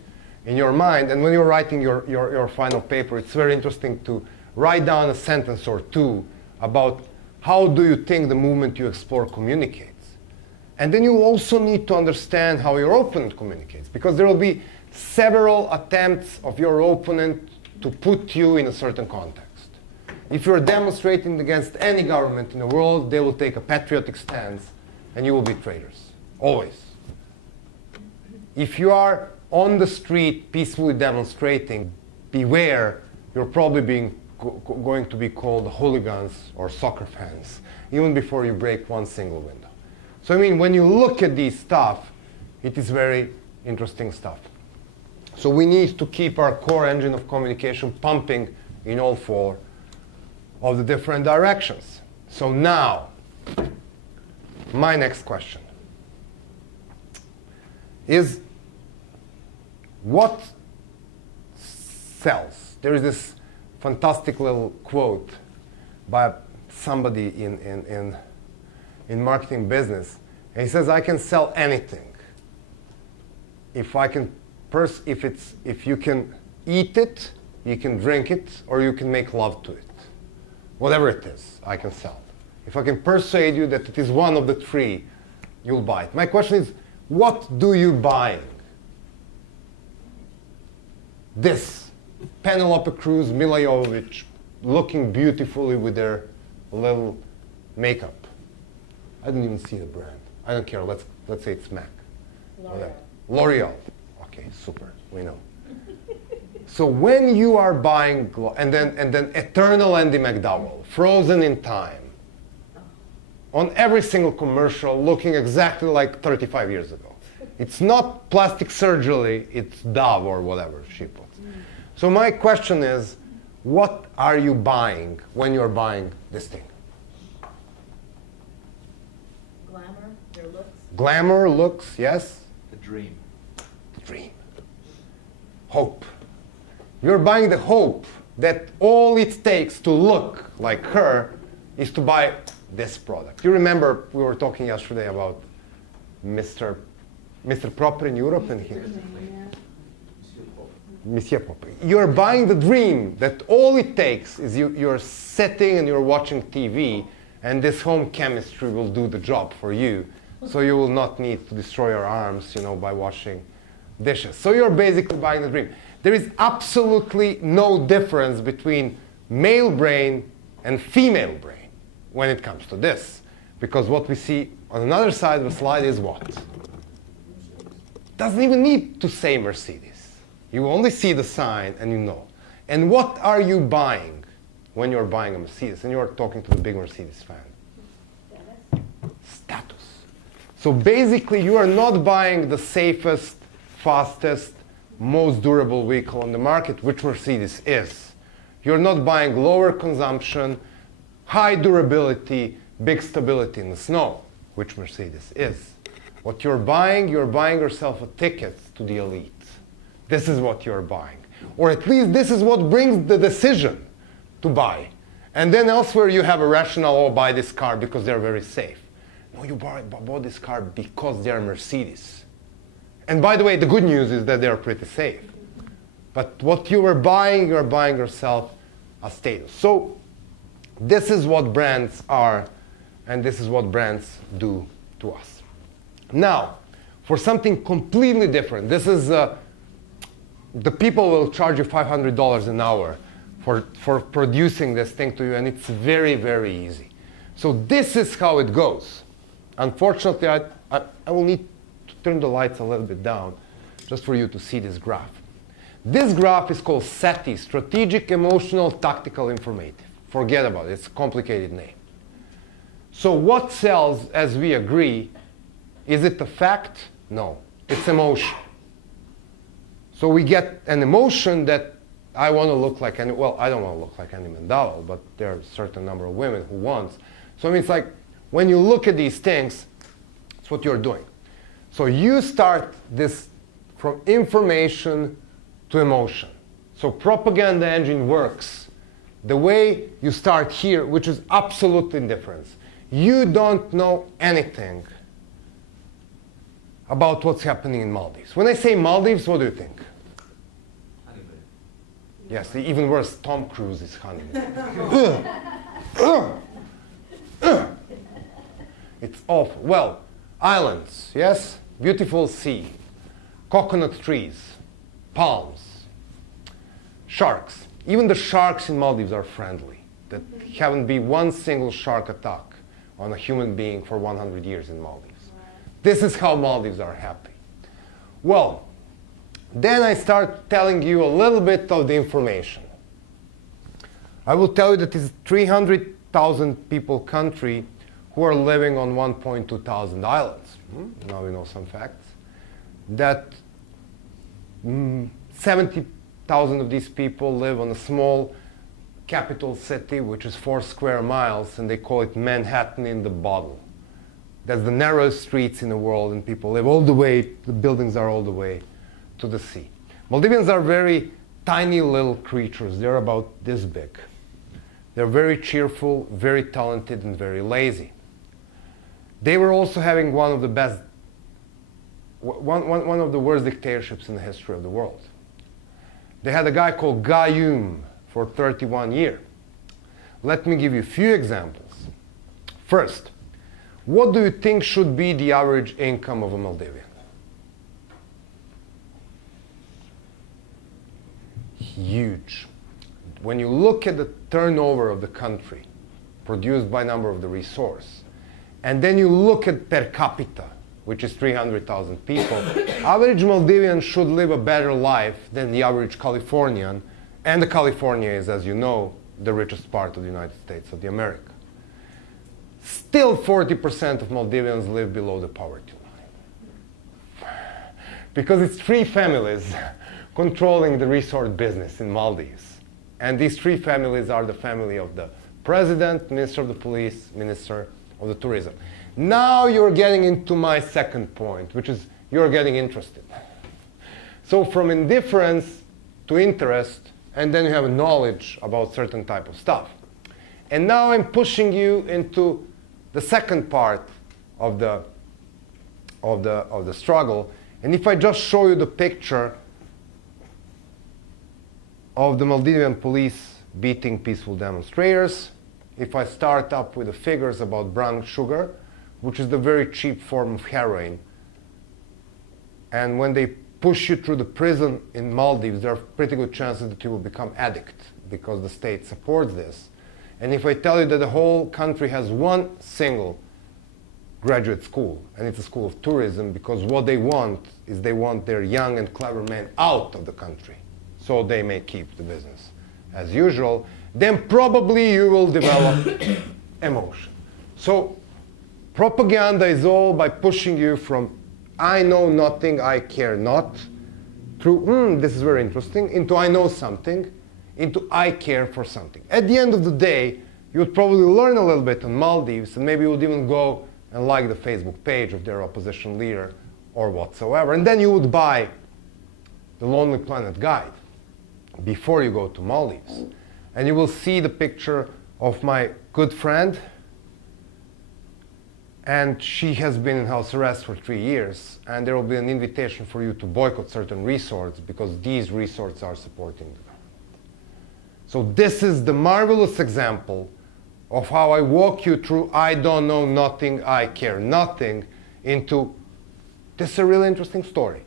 in your mind, and when you're writing your final paper, it's very interesting to write down a sentence or two about how do you think the movement you explore communicates. And then you also need to understand how your opponent communicates, because there will be several attempts of your opponent to put you in a certain context. If you're demonstrating against any government in the world, they will take a patriotic stance, and you will be traitors, always. If you are on the street peacefully demonstrating, beware, you're probably going to be called hooligans or soccer fans, even before you break one single window. So I mean, when you look at these stuff, it is very interesting stuff. So we need to keep our core engine of communication pumping in all four of the different directions. So now, my next question is, what sells? There is this fantastic little quote by somebody in marketing business. And he says, I can sell anything if you can eat it, you can drink it, or you can make love to it. Whatever it is, I can sell. If I can persuade you that it is one of the three, you'll buy it. My question is, what do you buy? This Penelope Cruz, Mila Jovovich, looking beautifully with their little makeup. I didn't even see the brand. I don't care. Let's say it's MAC. L'Oreal. Okay, super. We know. So when you are buying, and then Eternal Andy McDowell, frozen in time, on every single commercial, looking exactly like 35 years ago. It's not plastic surgery, it's Dove or whatever she puts. So my question is, what are you buying when you're buying this thing? Glamour, their looks. Glamour, looks, yes. The dream. Dream. Hope. You're buying the hope that all it takes to look like her is to buy this product. You remember we were talking yesterday about Mr. Proper in Europe and here. Monsieur Proper. You're buying the dream that all it takes is you're sitting and you're watching TV and this home chemistry will do the job for you. So you will not need to destroy your arms, by washing dishes. So you're basically buying the dream. There is absolutely no difference between male brain and female brain when it comes to this. Because what we see on another side of the slide is what? Doesn't even need to say Mercedes. You only see the sign and you know. And what are you buying when you're buying a Mercedes? And you're talking to the big Mercedes fan. Status. So basically you are not buying the safest, fastest, most durable vehicle on the market, which Mercedes is. You're not buying lower consumption, high durability, big stability in the snow, which Mercedes is. What you're buying yourself a ticket to the elite. This is what you're buying. Or at least this is what brings the decision to buy. And then elsewhere you have a rationale, oh, buy this car because they're very safe. No, you bought this car because they're Mercedes. And by the way, the good news is that they're pretty safe. But what you are buying, you're buying yourself a status. So this is what brands are, and this is what brands do to us. Now, for something completely different, this is the people will charge you $500 an hour for producing this thing to you, and it's very, very easy. So this is how it goes. Unfortunately, I will need to turn the lights a little bit down just for you to see this graph. This graph is called SETI, Strategic, Emotional, Tactical, Informative. Forget about it. It's a complicated name. So what sells, as we agree, is it a fact? No. It's emotion. So we get an emotion that I want to look like any, well, I don't want to look like Andy Mandala, but there are a certain number of women who want. So I mean, it's like when you look at these things, it's what you're doing. So you start this from information to emotion. So propaganda engine works the way you start here, which is absolute indifference. You don't know anything about what's happening in Maldives. When I say Maldives, what do you think? Honeymoon. Yes, even worse, Tom Cruise is honeymoon. It's awful. Well, islands, yes? Beautiful sea, coconut trees, palms, sharks. Even the sharks in Maldives are friendly. There haven't been one single shark attack on a human being for 100 years in Maldives. This is how Maldives are happy. Well, then I start telling you a little bit of the information. I will tell you that it's a 300,000 people country who are living on 1.2 thousand islands. Now we know some facts. That 70,000 of these people live on a small capital city, which is 4 square miles, and they call it Manhattan in the bottle. That's the narrowest streets in the world, and people live all the way, the buildings are all the way to the sea. Maldivians are very tiny little creatures. They're about this big. They're very cheerful, very talented, and very lazy. They were also having one of the best, one of the worst dictatorships in the history of the world. They had a guy called Gayoom for 31 years. Let me give you a few examples. First, what do you think should be the average income of a Maldivian? Huge. When you look at the turnover of the country produced by number of the resource, and then you look at per capita, which is 300,000 people, average Maldivian should live a better life than the average Californian, and the California is, as you know, the richest part of the United States of America. Still 40% of Maldivians live below the poverty line. Because it's 3 families controlling the resort business in Maldives. And these 3 families are the family of the president, minister of the police, minister of the tourism. Now you're getting into my second point, which is you're getting interested. So from indifference to interest, and then you have knowledge about certain type of stuff. And now I'm pushing you into the second part of the struggle. And if I just show you the picture of the Maldivian police beating peaceful demonstrators, if I start up with the figures about brown sugar, which is the very cheap form of heroin, and when they push you through the prison in Maldives, there are pretty good chances that you will become addict because the state supports this. And if I tell you that the whole country has one single graduate school, and it's a school of tourism, because what they want is they want their young and clever men out of the country so they may keep the business as usual, then probably you will develop emotion. So propaganda is all by pushing you from I know nothing, I care not, through this is very interesting, into I know something, into I care for something. At the end of the day, you would probably learn a little bit on Maldives, and maybe you would even go and like the Facebook page of their opposition leader or whatsoever. And then you would buy the Lonely Planet guide before you go to Maldives. And you will see the picture of my good friend, and she has been in house arrest for 3 years, and there will be an invitation for you to boycott certain resorts because these resorts are supporting the government. So this is the marvelous example of how I walk you through I don't know nothing, I care nothing, into this is a really interesting story.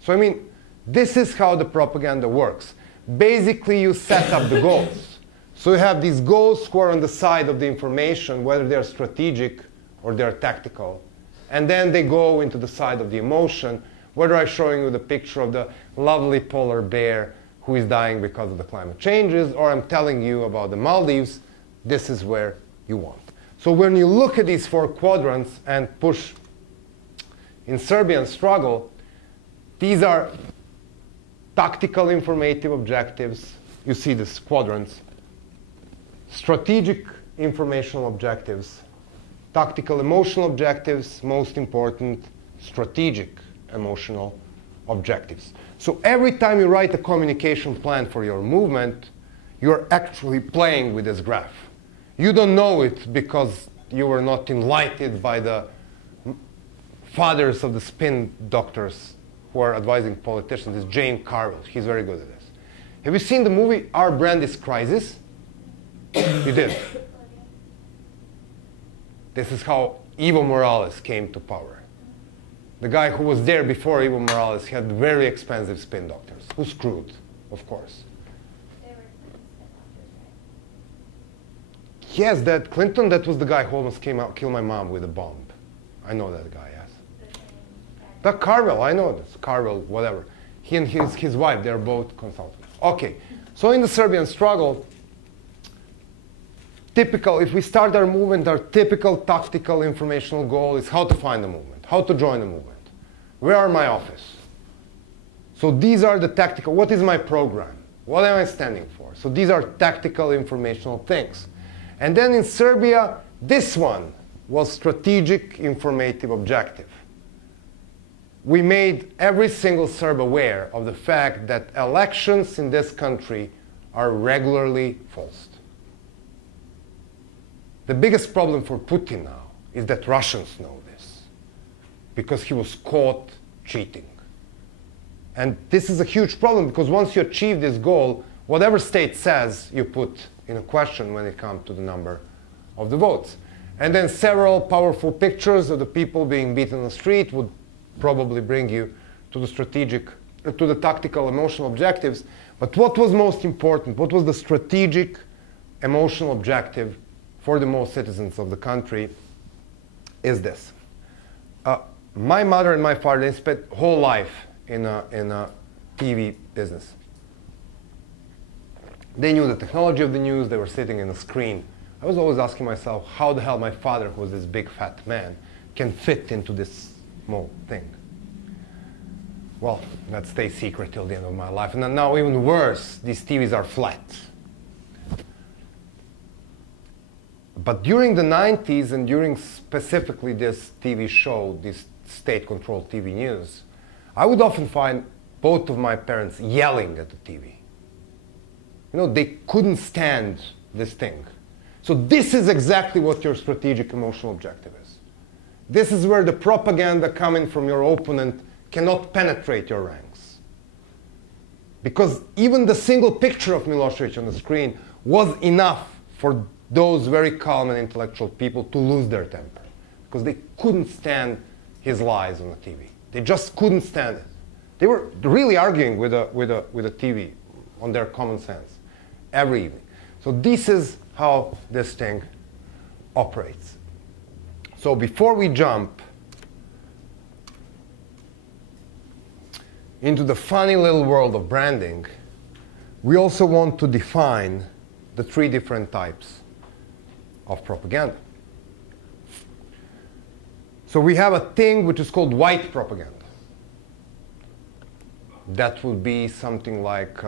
So I mean, this is how the propaganda works. Basically, you set up the goals. So you have these goals who are on the side of the information, whether they're strategic or they're tactical. And then they go into the side of the emotion, whether I'm showing you the picture of the lovely polar bear who is dying because of the climate changes, or I'm telling you about the Maldives, this is where you want. So when you look at these 4 quadrants and push in Serbian struggle, these are tactical informative objectives. You see these quadrants. Strategic informational objectives, tactical emotional objectives, most important, strategic emotional objectives. So every time you write a communication plan for your movement, you're actually playing with this graph. You don't know it because you were not enlightened by the fathers of the spin doctors who are advising politicians. It's Jane Carville. He's very good at this. Have you seen the movie Our Brand is Crisis? You did. This is how Evo Morales came to power. The guy who was there before Evo Morales had very expensive spin doctors who screwed, of course. They were spin doctors, right? Yes, that Clinton, that was the guy who almost came out, killed my mom with a bomb. I know that guy, yes. The same guy. That Carville, I know this. Carville, whatever. He and his wife, they're both consultants. Okay, so in the Serbian struggle, typical, if we start our movement, our typical tactical informational goal is how to find the movement, how to join the movement. Where are my office? So these are the tactical, what is my program? What am I standing for? So these are tactical informational things. And then in Serbia, this one was strategic informative objective. We made every single Serb aware of the fact that elections in this country are regularly false. The biggest problem for Putin now is that Russians know this, because he was caught cheating. And this is a huge problem, because once you achieve this goal, whatever state says, you put in a question when it comes to the number of the votes. And then several powerful pictures of the people being beaten on the street would probably bring you to the strategic, to the tactical emotional objectives. But what was most important, what was the strategic emotional objective for the most citizens of the country is this. My mother and my father, they spent whole life in a TV business. They knew the technology of the news, they were sitting in a screen. I was always asking myself, how the hell my father, who was this big fat man, can fit into this small thing? Well, that stays secret till the end of my life. And then now even worse, these TVs are flat. But during the 90s, and during specifically this TV show, this state-controlled TV news, I would often find both of my parents yelling at the TV. they couldn't stand this thing. So this is exactly what your strategic emotional objective is. This is where the propaganda coming from your opponent cannot penetrate your ranks. Because even the single picture of Milosevic on the screen was enough for those very calm and intellectual people to lose their temper. Because they couldn't stand his lies on the TV. They just couldn't stand it. They were really arguing with a TV on their common sense every evening. So this is how this thing operates. So before we jump into the funny little world of branding, we also want to define the 3 different types of propaganda. So we have a thing which is called white propaganda. That would be something like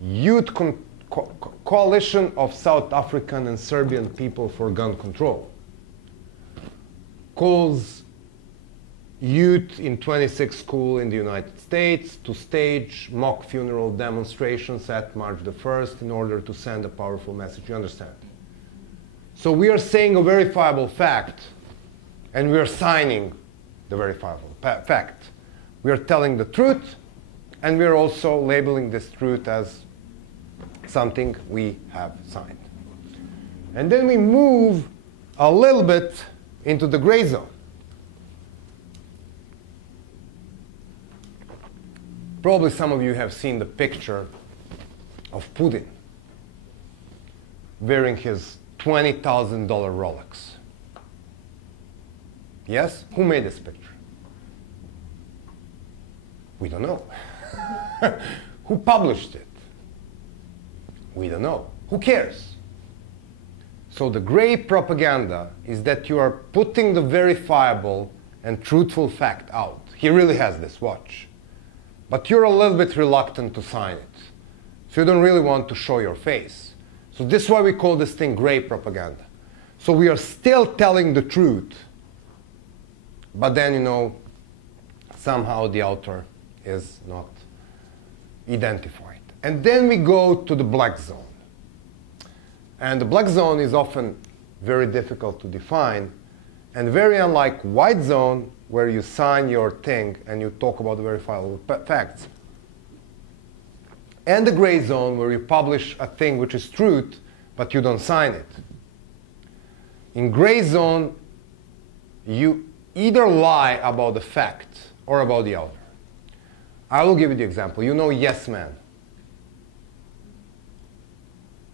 Youth Coalition of South African and Serbian People for Gun Control calls youth in 26 schools in the United States to stage mock funeral demonstrations at March the 1st in order to send a powerful message. You understand? So we are saying a verifiable fact, and we are signing the verifiable fact. We are telling the truth, and we are also labeling this truth as something we have signed. And then we move a little bit into the gray zone. Probably some of you have seen the picture of Putin wearing his $20,000 Rolex. Yes? Who made this picture? We don't know. Who published it? We don't know. Who cares? So the gray propaganda is that you are putting the verifiable and truthful fact out. He really has this watch. But you're a little bit reluctant to sign it. So you don't really want to show your face. So this is why we call this thing gray propaganda. So we are still telling the truth, but then, somehow the author is not identified. And then we go to the black zone. And the black zone is often very difficult to define, and very unlike white zone, where you sign your thing and you talk about the verifiable facts, and the gray zone, where you publish a thing which is truth, but you don't sign it. In gray zone, you either lie about the fact or about the author. I will give you the example. Yes Man.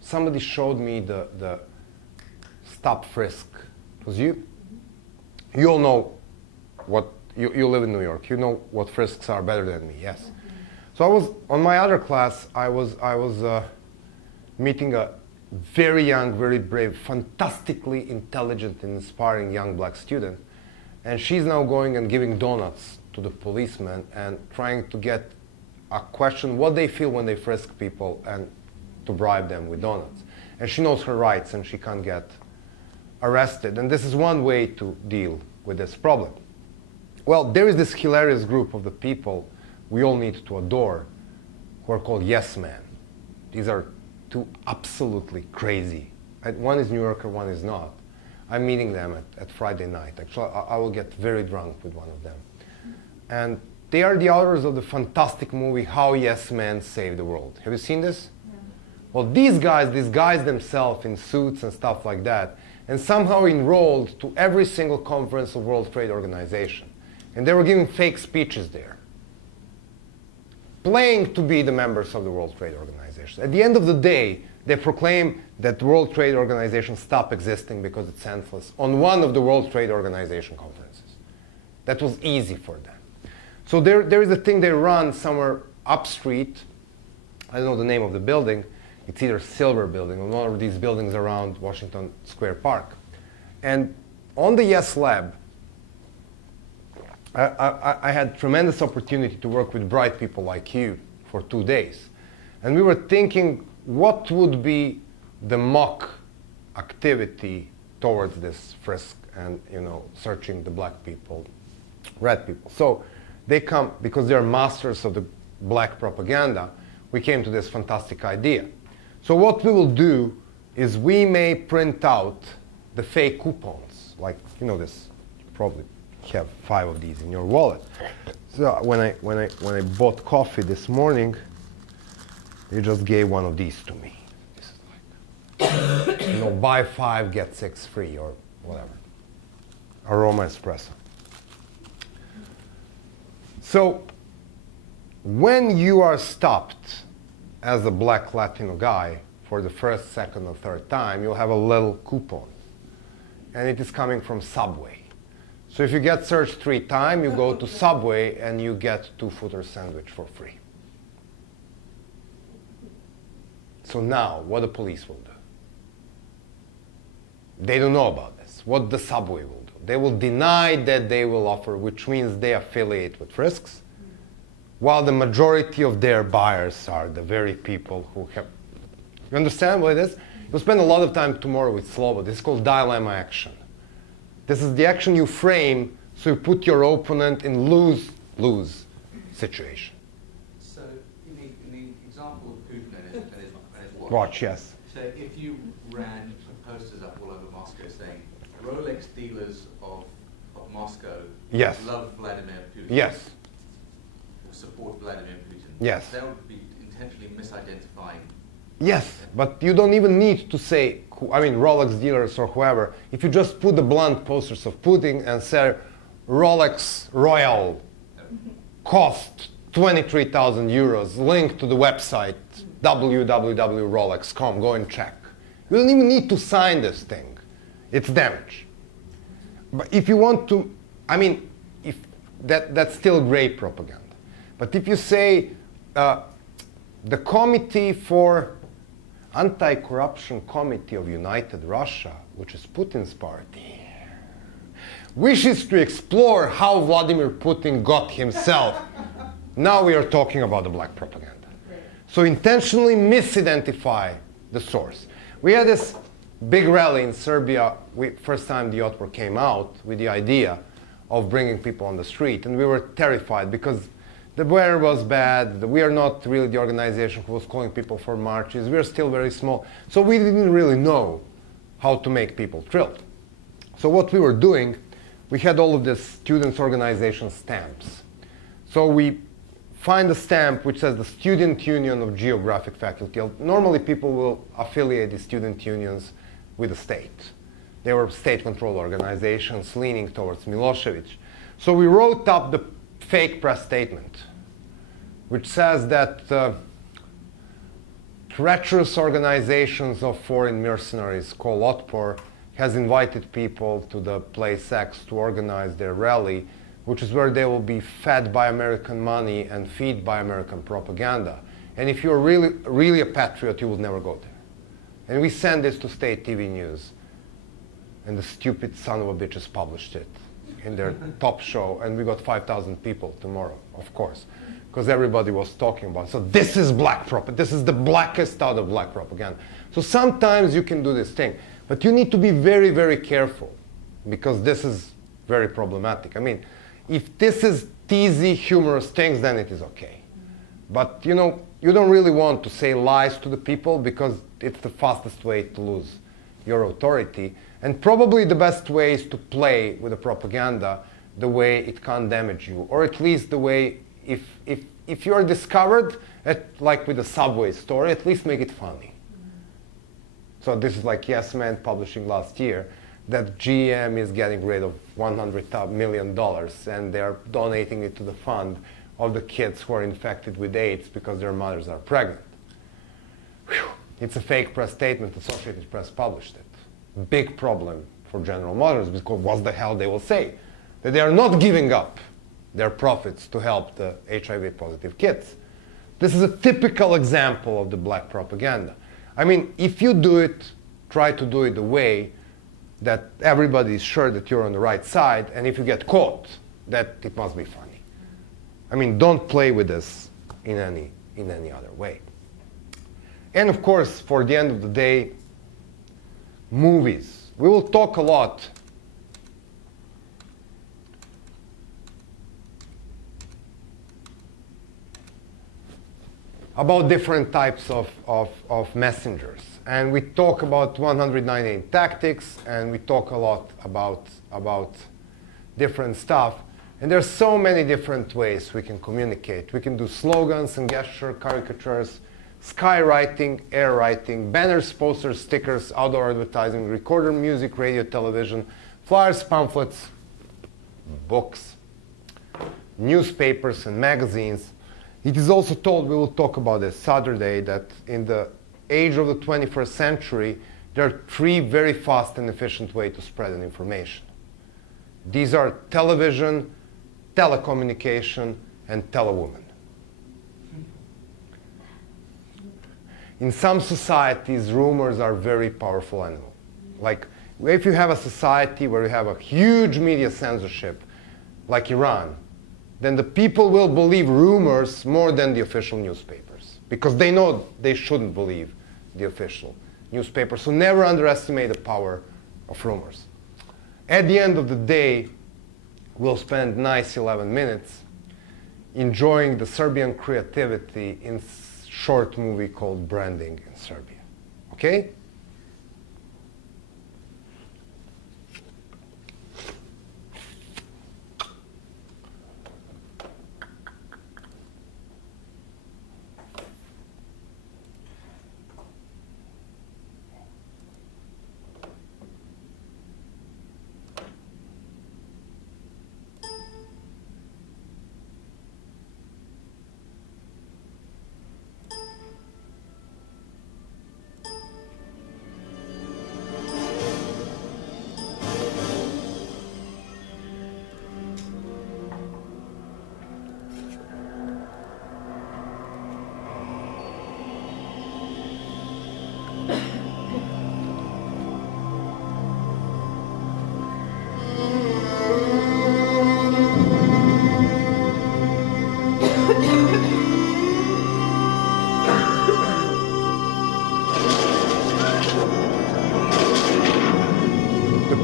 Somebody showed me the stop frisk. It was you? You all know what, you live in New York. You know what frisks are better than me, yes. So I was, on my other class, I was meeting a very young, very brave, fantastically intelligent and inspiring young black student. And she's now going and giving donuts to the policemen and trying to get a question what they feel when they frisk people and to bribe them with donuts. And she knows her rights and she can't get arrested. And this is one way to deal with this problem. Well, there is this hilarious group of the people we all need to adore who are called Yes Men. These are 2 absolutely crazy. One is New Yorker, one is not. I'm meeting them at Friday night. Actually, I will get very drunk with one of them. And they are the authors of the fantastic movie How Yes Men Saved the World. Have you seen this? Yeah. Well, these guys disguise themselves in suits and stuff like that, and somehow enrolled to every single conference of World Trade Organization. And they were giving fake speeches there, playing to be the members of the World Trade Organization. At the end of the day, they proclaim that the World Trade Organization stopped existing because it's senseless on one of the World Trade Organization conferences. That was easy for them. So there is a thing they run somewhere up street. I don't know the name of the building. It's either Silver Building or one of these buildings around Washington Square Park. And on the Yes Lab, I had tremendous opportunity to work with bright people like you for 2 days. And we were thinking, what would be the mock activity towards this frisk and, searching the black people, red people. So they come, because they're masters of the black propaganda, we came to this fantastic idea. So what we will do is we may print out the fake coupons, like, you know this, you probably have 5 of these in your wallet. So when I bought coffee this morning, they just gave one of these to me. This is like, you know, buy 5, get 6 free, or whatever. Aroma espresso. So when you are stopped as a black Latino guy for the first, second, or third time, you'll have a little coupon. And it is coming from Subway. So if you get searched 3 times, you go to Subway and you get 2-footer sandwich for free. So now, what the police will do? They don't know about this. What the Subway will do? They will deny that they will offer, which means they affiliate with risks, while the majority of their buyers are the very people who have... You understand what it is? You'll spend a lot of time tomorrow with Slobo. This is called dilemma action. This is the action you frame so you put your opponent in lose-lose situation. So in the example of Putin and his Watch, yes. So if you ran posters up all over Moscow saying Rolex dealers of Moscow yes. love Vladimir Putin. Yes. Or support Vladimir Putin. Yes. That would be intentionally misidentifying. Yes, but you don't even need to say, I mean, Rolex dealers or whoever. If you just put the blunt posters of Putin and say Rolex Royal cost 23,000 euros, link to the website www.rolex.com, go and check. You don't even need to sign this thing. It's damage. But if you want to, I mean, if that's still great propaganda. But if you say the Committee for Anti-Corruption Committee of United Russia, which is Putin's party, wishes to explore how Vladimir Putin got himself. Now we are talking about the black propaganda. So intentionally misidentify the source. We had this big rally in Serbia, first time the Otpor came out with the idea of bringing people on the street, and we were terrified because the weather was bad. We are not really the organization who was calling people for marches. We are still very small. So we didn't really know how to make people thrilled. So what we were doing, we had all of the students' organization stamps. So we find a stamp which says the Student Union of Geographic Faculty. Normally people will affiliate the student unions with the state. They were state-controlled organizations leaning towards Milosevic. So we wrote up the fake press statement, which says that treacherous organizations of foreign mercenaries called Otpor has invited people to the place X to organize their rally, which is where they will be fed by American money and feed by American propaganda. And if you're really a patriot, you will never go there. And we send this to state TV news, and the stupid son of a bitches published it in their top show, and we got 5,000 people tomorrow, of course, because everybody was talking about it. So this is black propaganda. This is the blackest out of black propaganda. So sometimes you can do this thing, but you need to be very, very careful, because this is very problematic. I mean, if this is teasy, humorous things, then it is okay. But you know, you don't really want to say lies to the people, because it's the fastest way to lose your authority. And probably the best way is to play with the propaganda the way it can't damage you, or at least the way, if you're discovered, like with the Subway story, at least make it funny. So this is like Yes Man publishing last year that GM is getting rid of $100 million and they're donating it to the fund of the kids who are infected with AIDS because their mothers are pregnant. Whew. It's a fake press statement. Associated Press published it. Big problem for General Motors, because what the hell they will say? That they are not giving up their profits to help the HIV positive kids. This is a typical example of the black propaganda. I mean, if you do it, try to do it the way that everybody is sure that you're on the right side, and if you get caught, that it must be funny. I mean, don't play with this in any other way. And of course, for the end of the day, movies. We will talk a lot about different types of messengers. And we talk about 198 tactics, and we talk a lot about different stuff. And there's so many different ways we can communicate. We can do slogans and gesture caricatures, skywriting, air writing, banners, posters, stickers, outdoor advertising, recorder, music, radio, television, flyers, pamphlets, books, newspapers and magazines. It is also told, we will talk about this Saturday, that in the age of the 21st century, there are 3 very fast and efficient ways to spread an information. These are television, telecommunication, and telewoman. In some societies, rumors are a very powerful animal. Like, if you have a society where you have a huge media censorship, like Iran, then the people will believe rumors more than the official newspapers, because they know they shouldn't believe the official newspapers. So never underestimate the power of rumors. At the end of the day, we'll spend nice 11 minutes enjoying the Serbian creativity in a short movie called Branding in Serbia. Okay?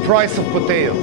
Price of potato.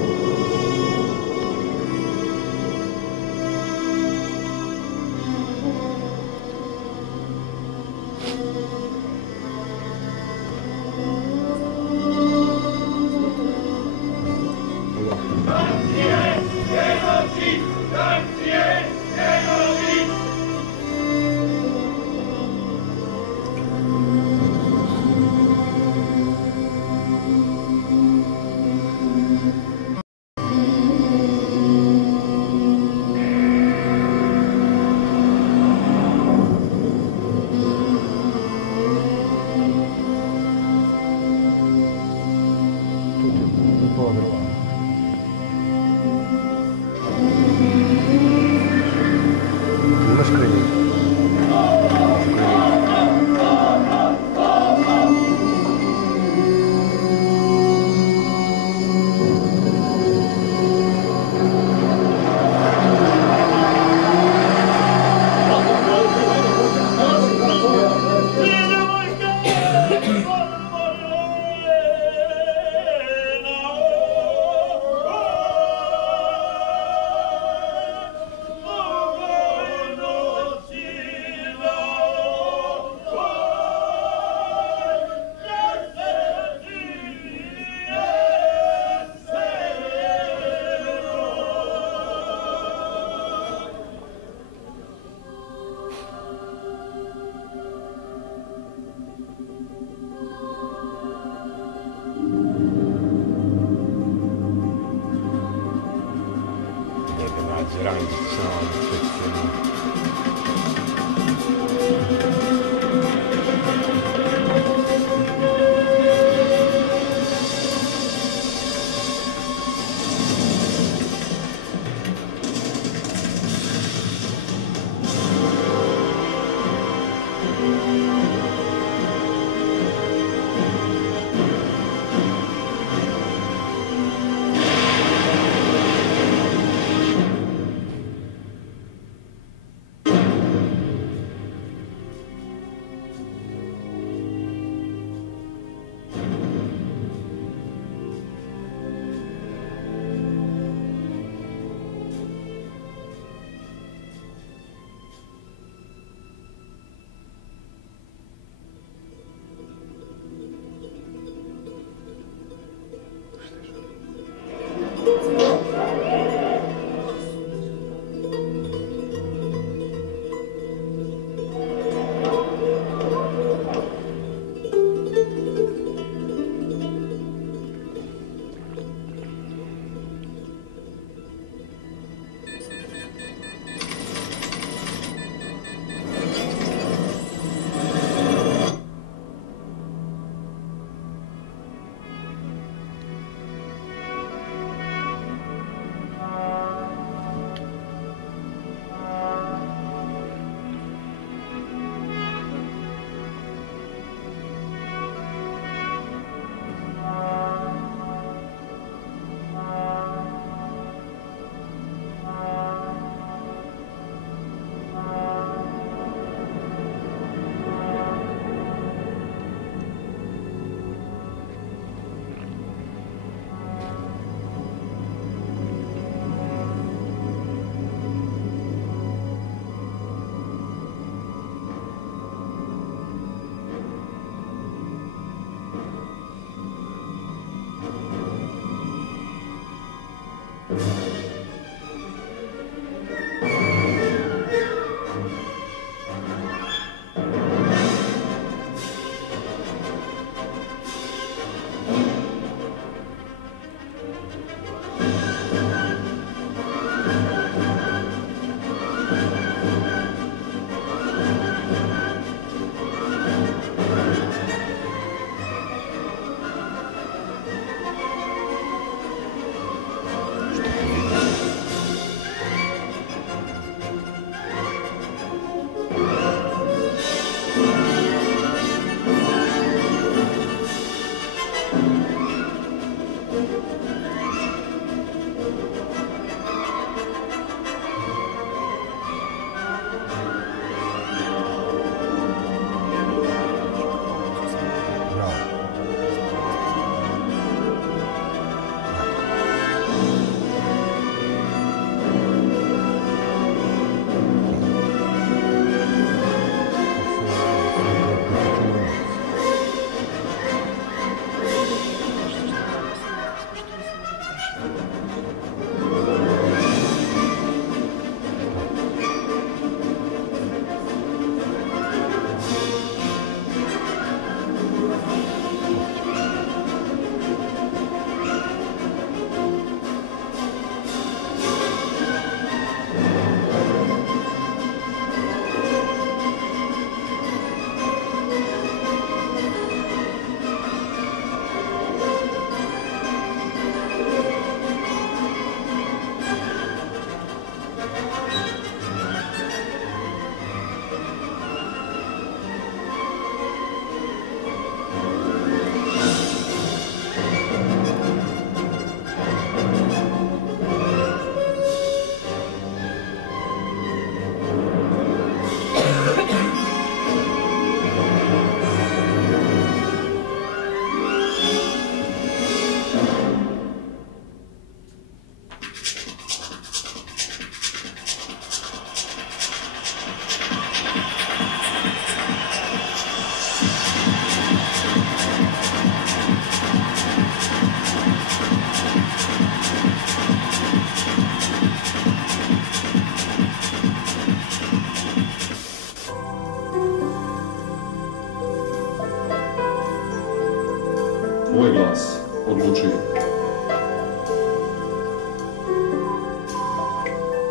Tvoj glas odlučuje.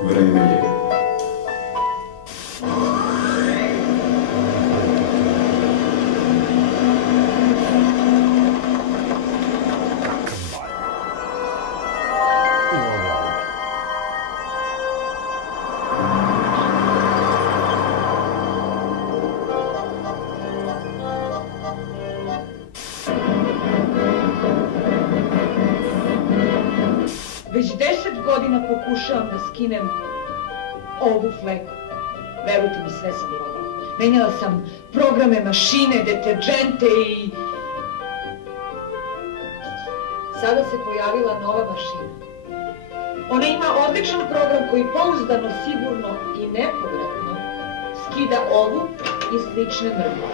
Vreme je. Već 10 godina pokušavam da skinem ovu fleku. Verujte mi, sve sam probala. Menjala sam programe, mašine, deterđente i... Sada se pojavila nova mašina. Ona ima odličan program koji pouzdano, sigurno i nepovratno skida ovu i slične mrlje.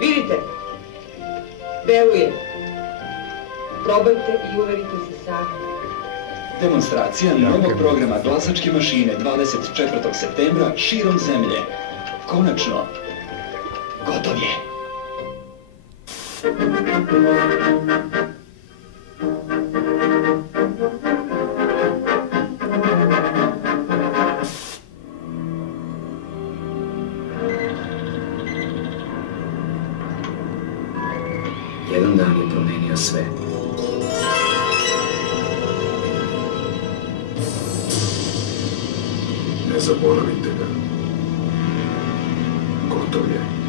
Vidite, deluje. Probajte i uverite se sami. Demonstracija novog programa glasačke mašine 24. septembra širom zemlje. Konačno, gotov je. Jedan dan je promenio sve. Ne zaboravite ga. Gotov je.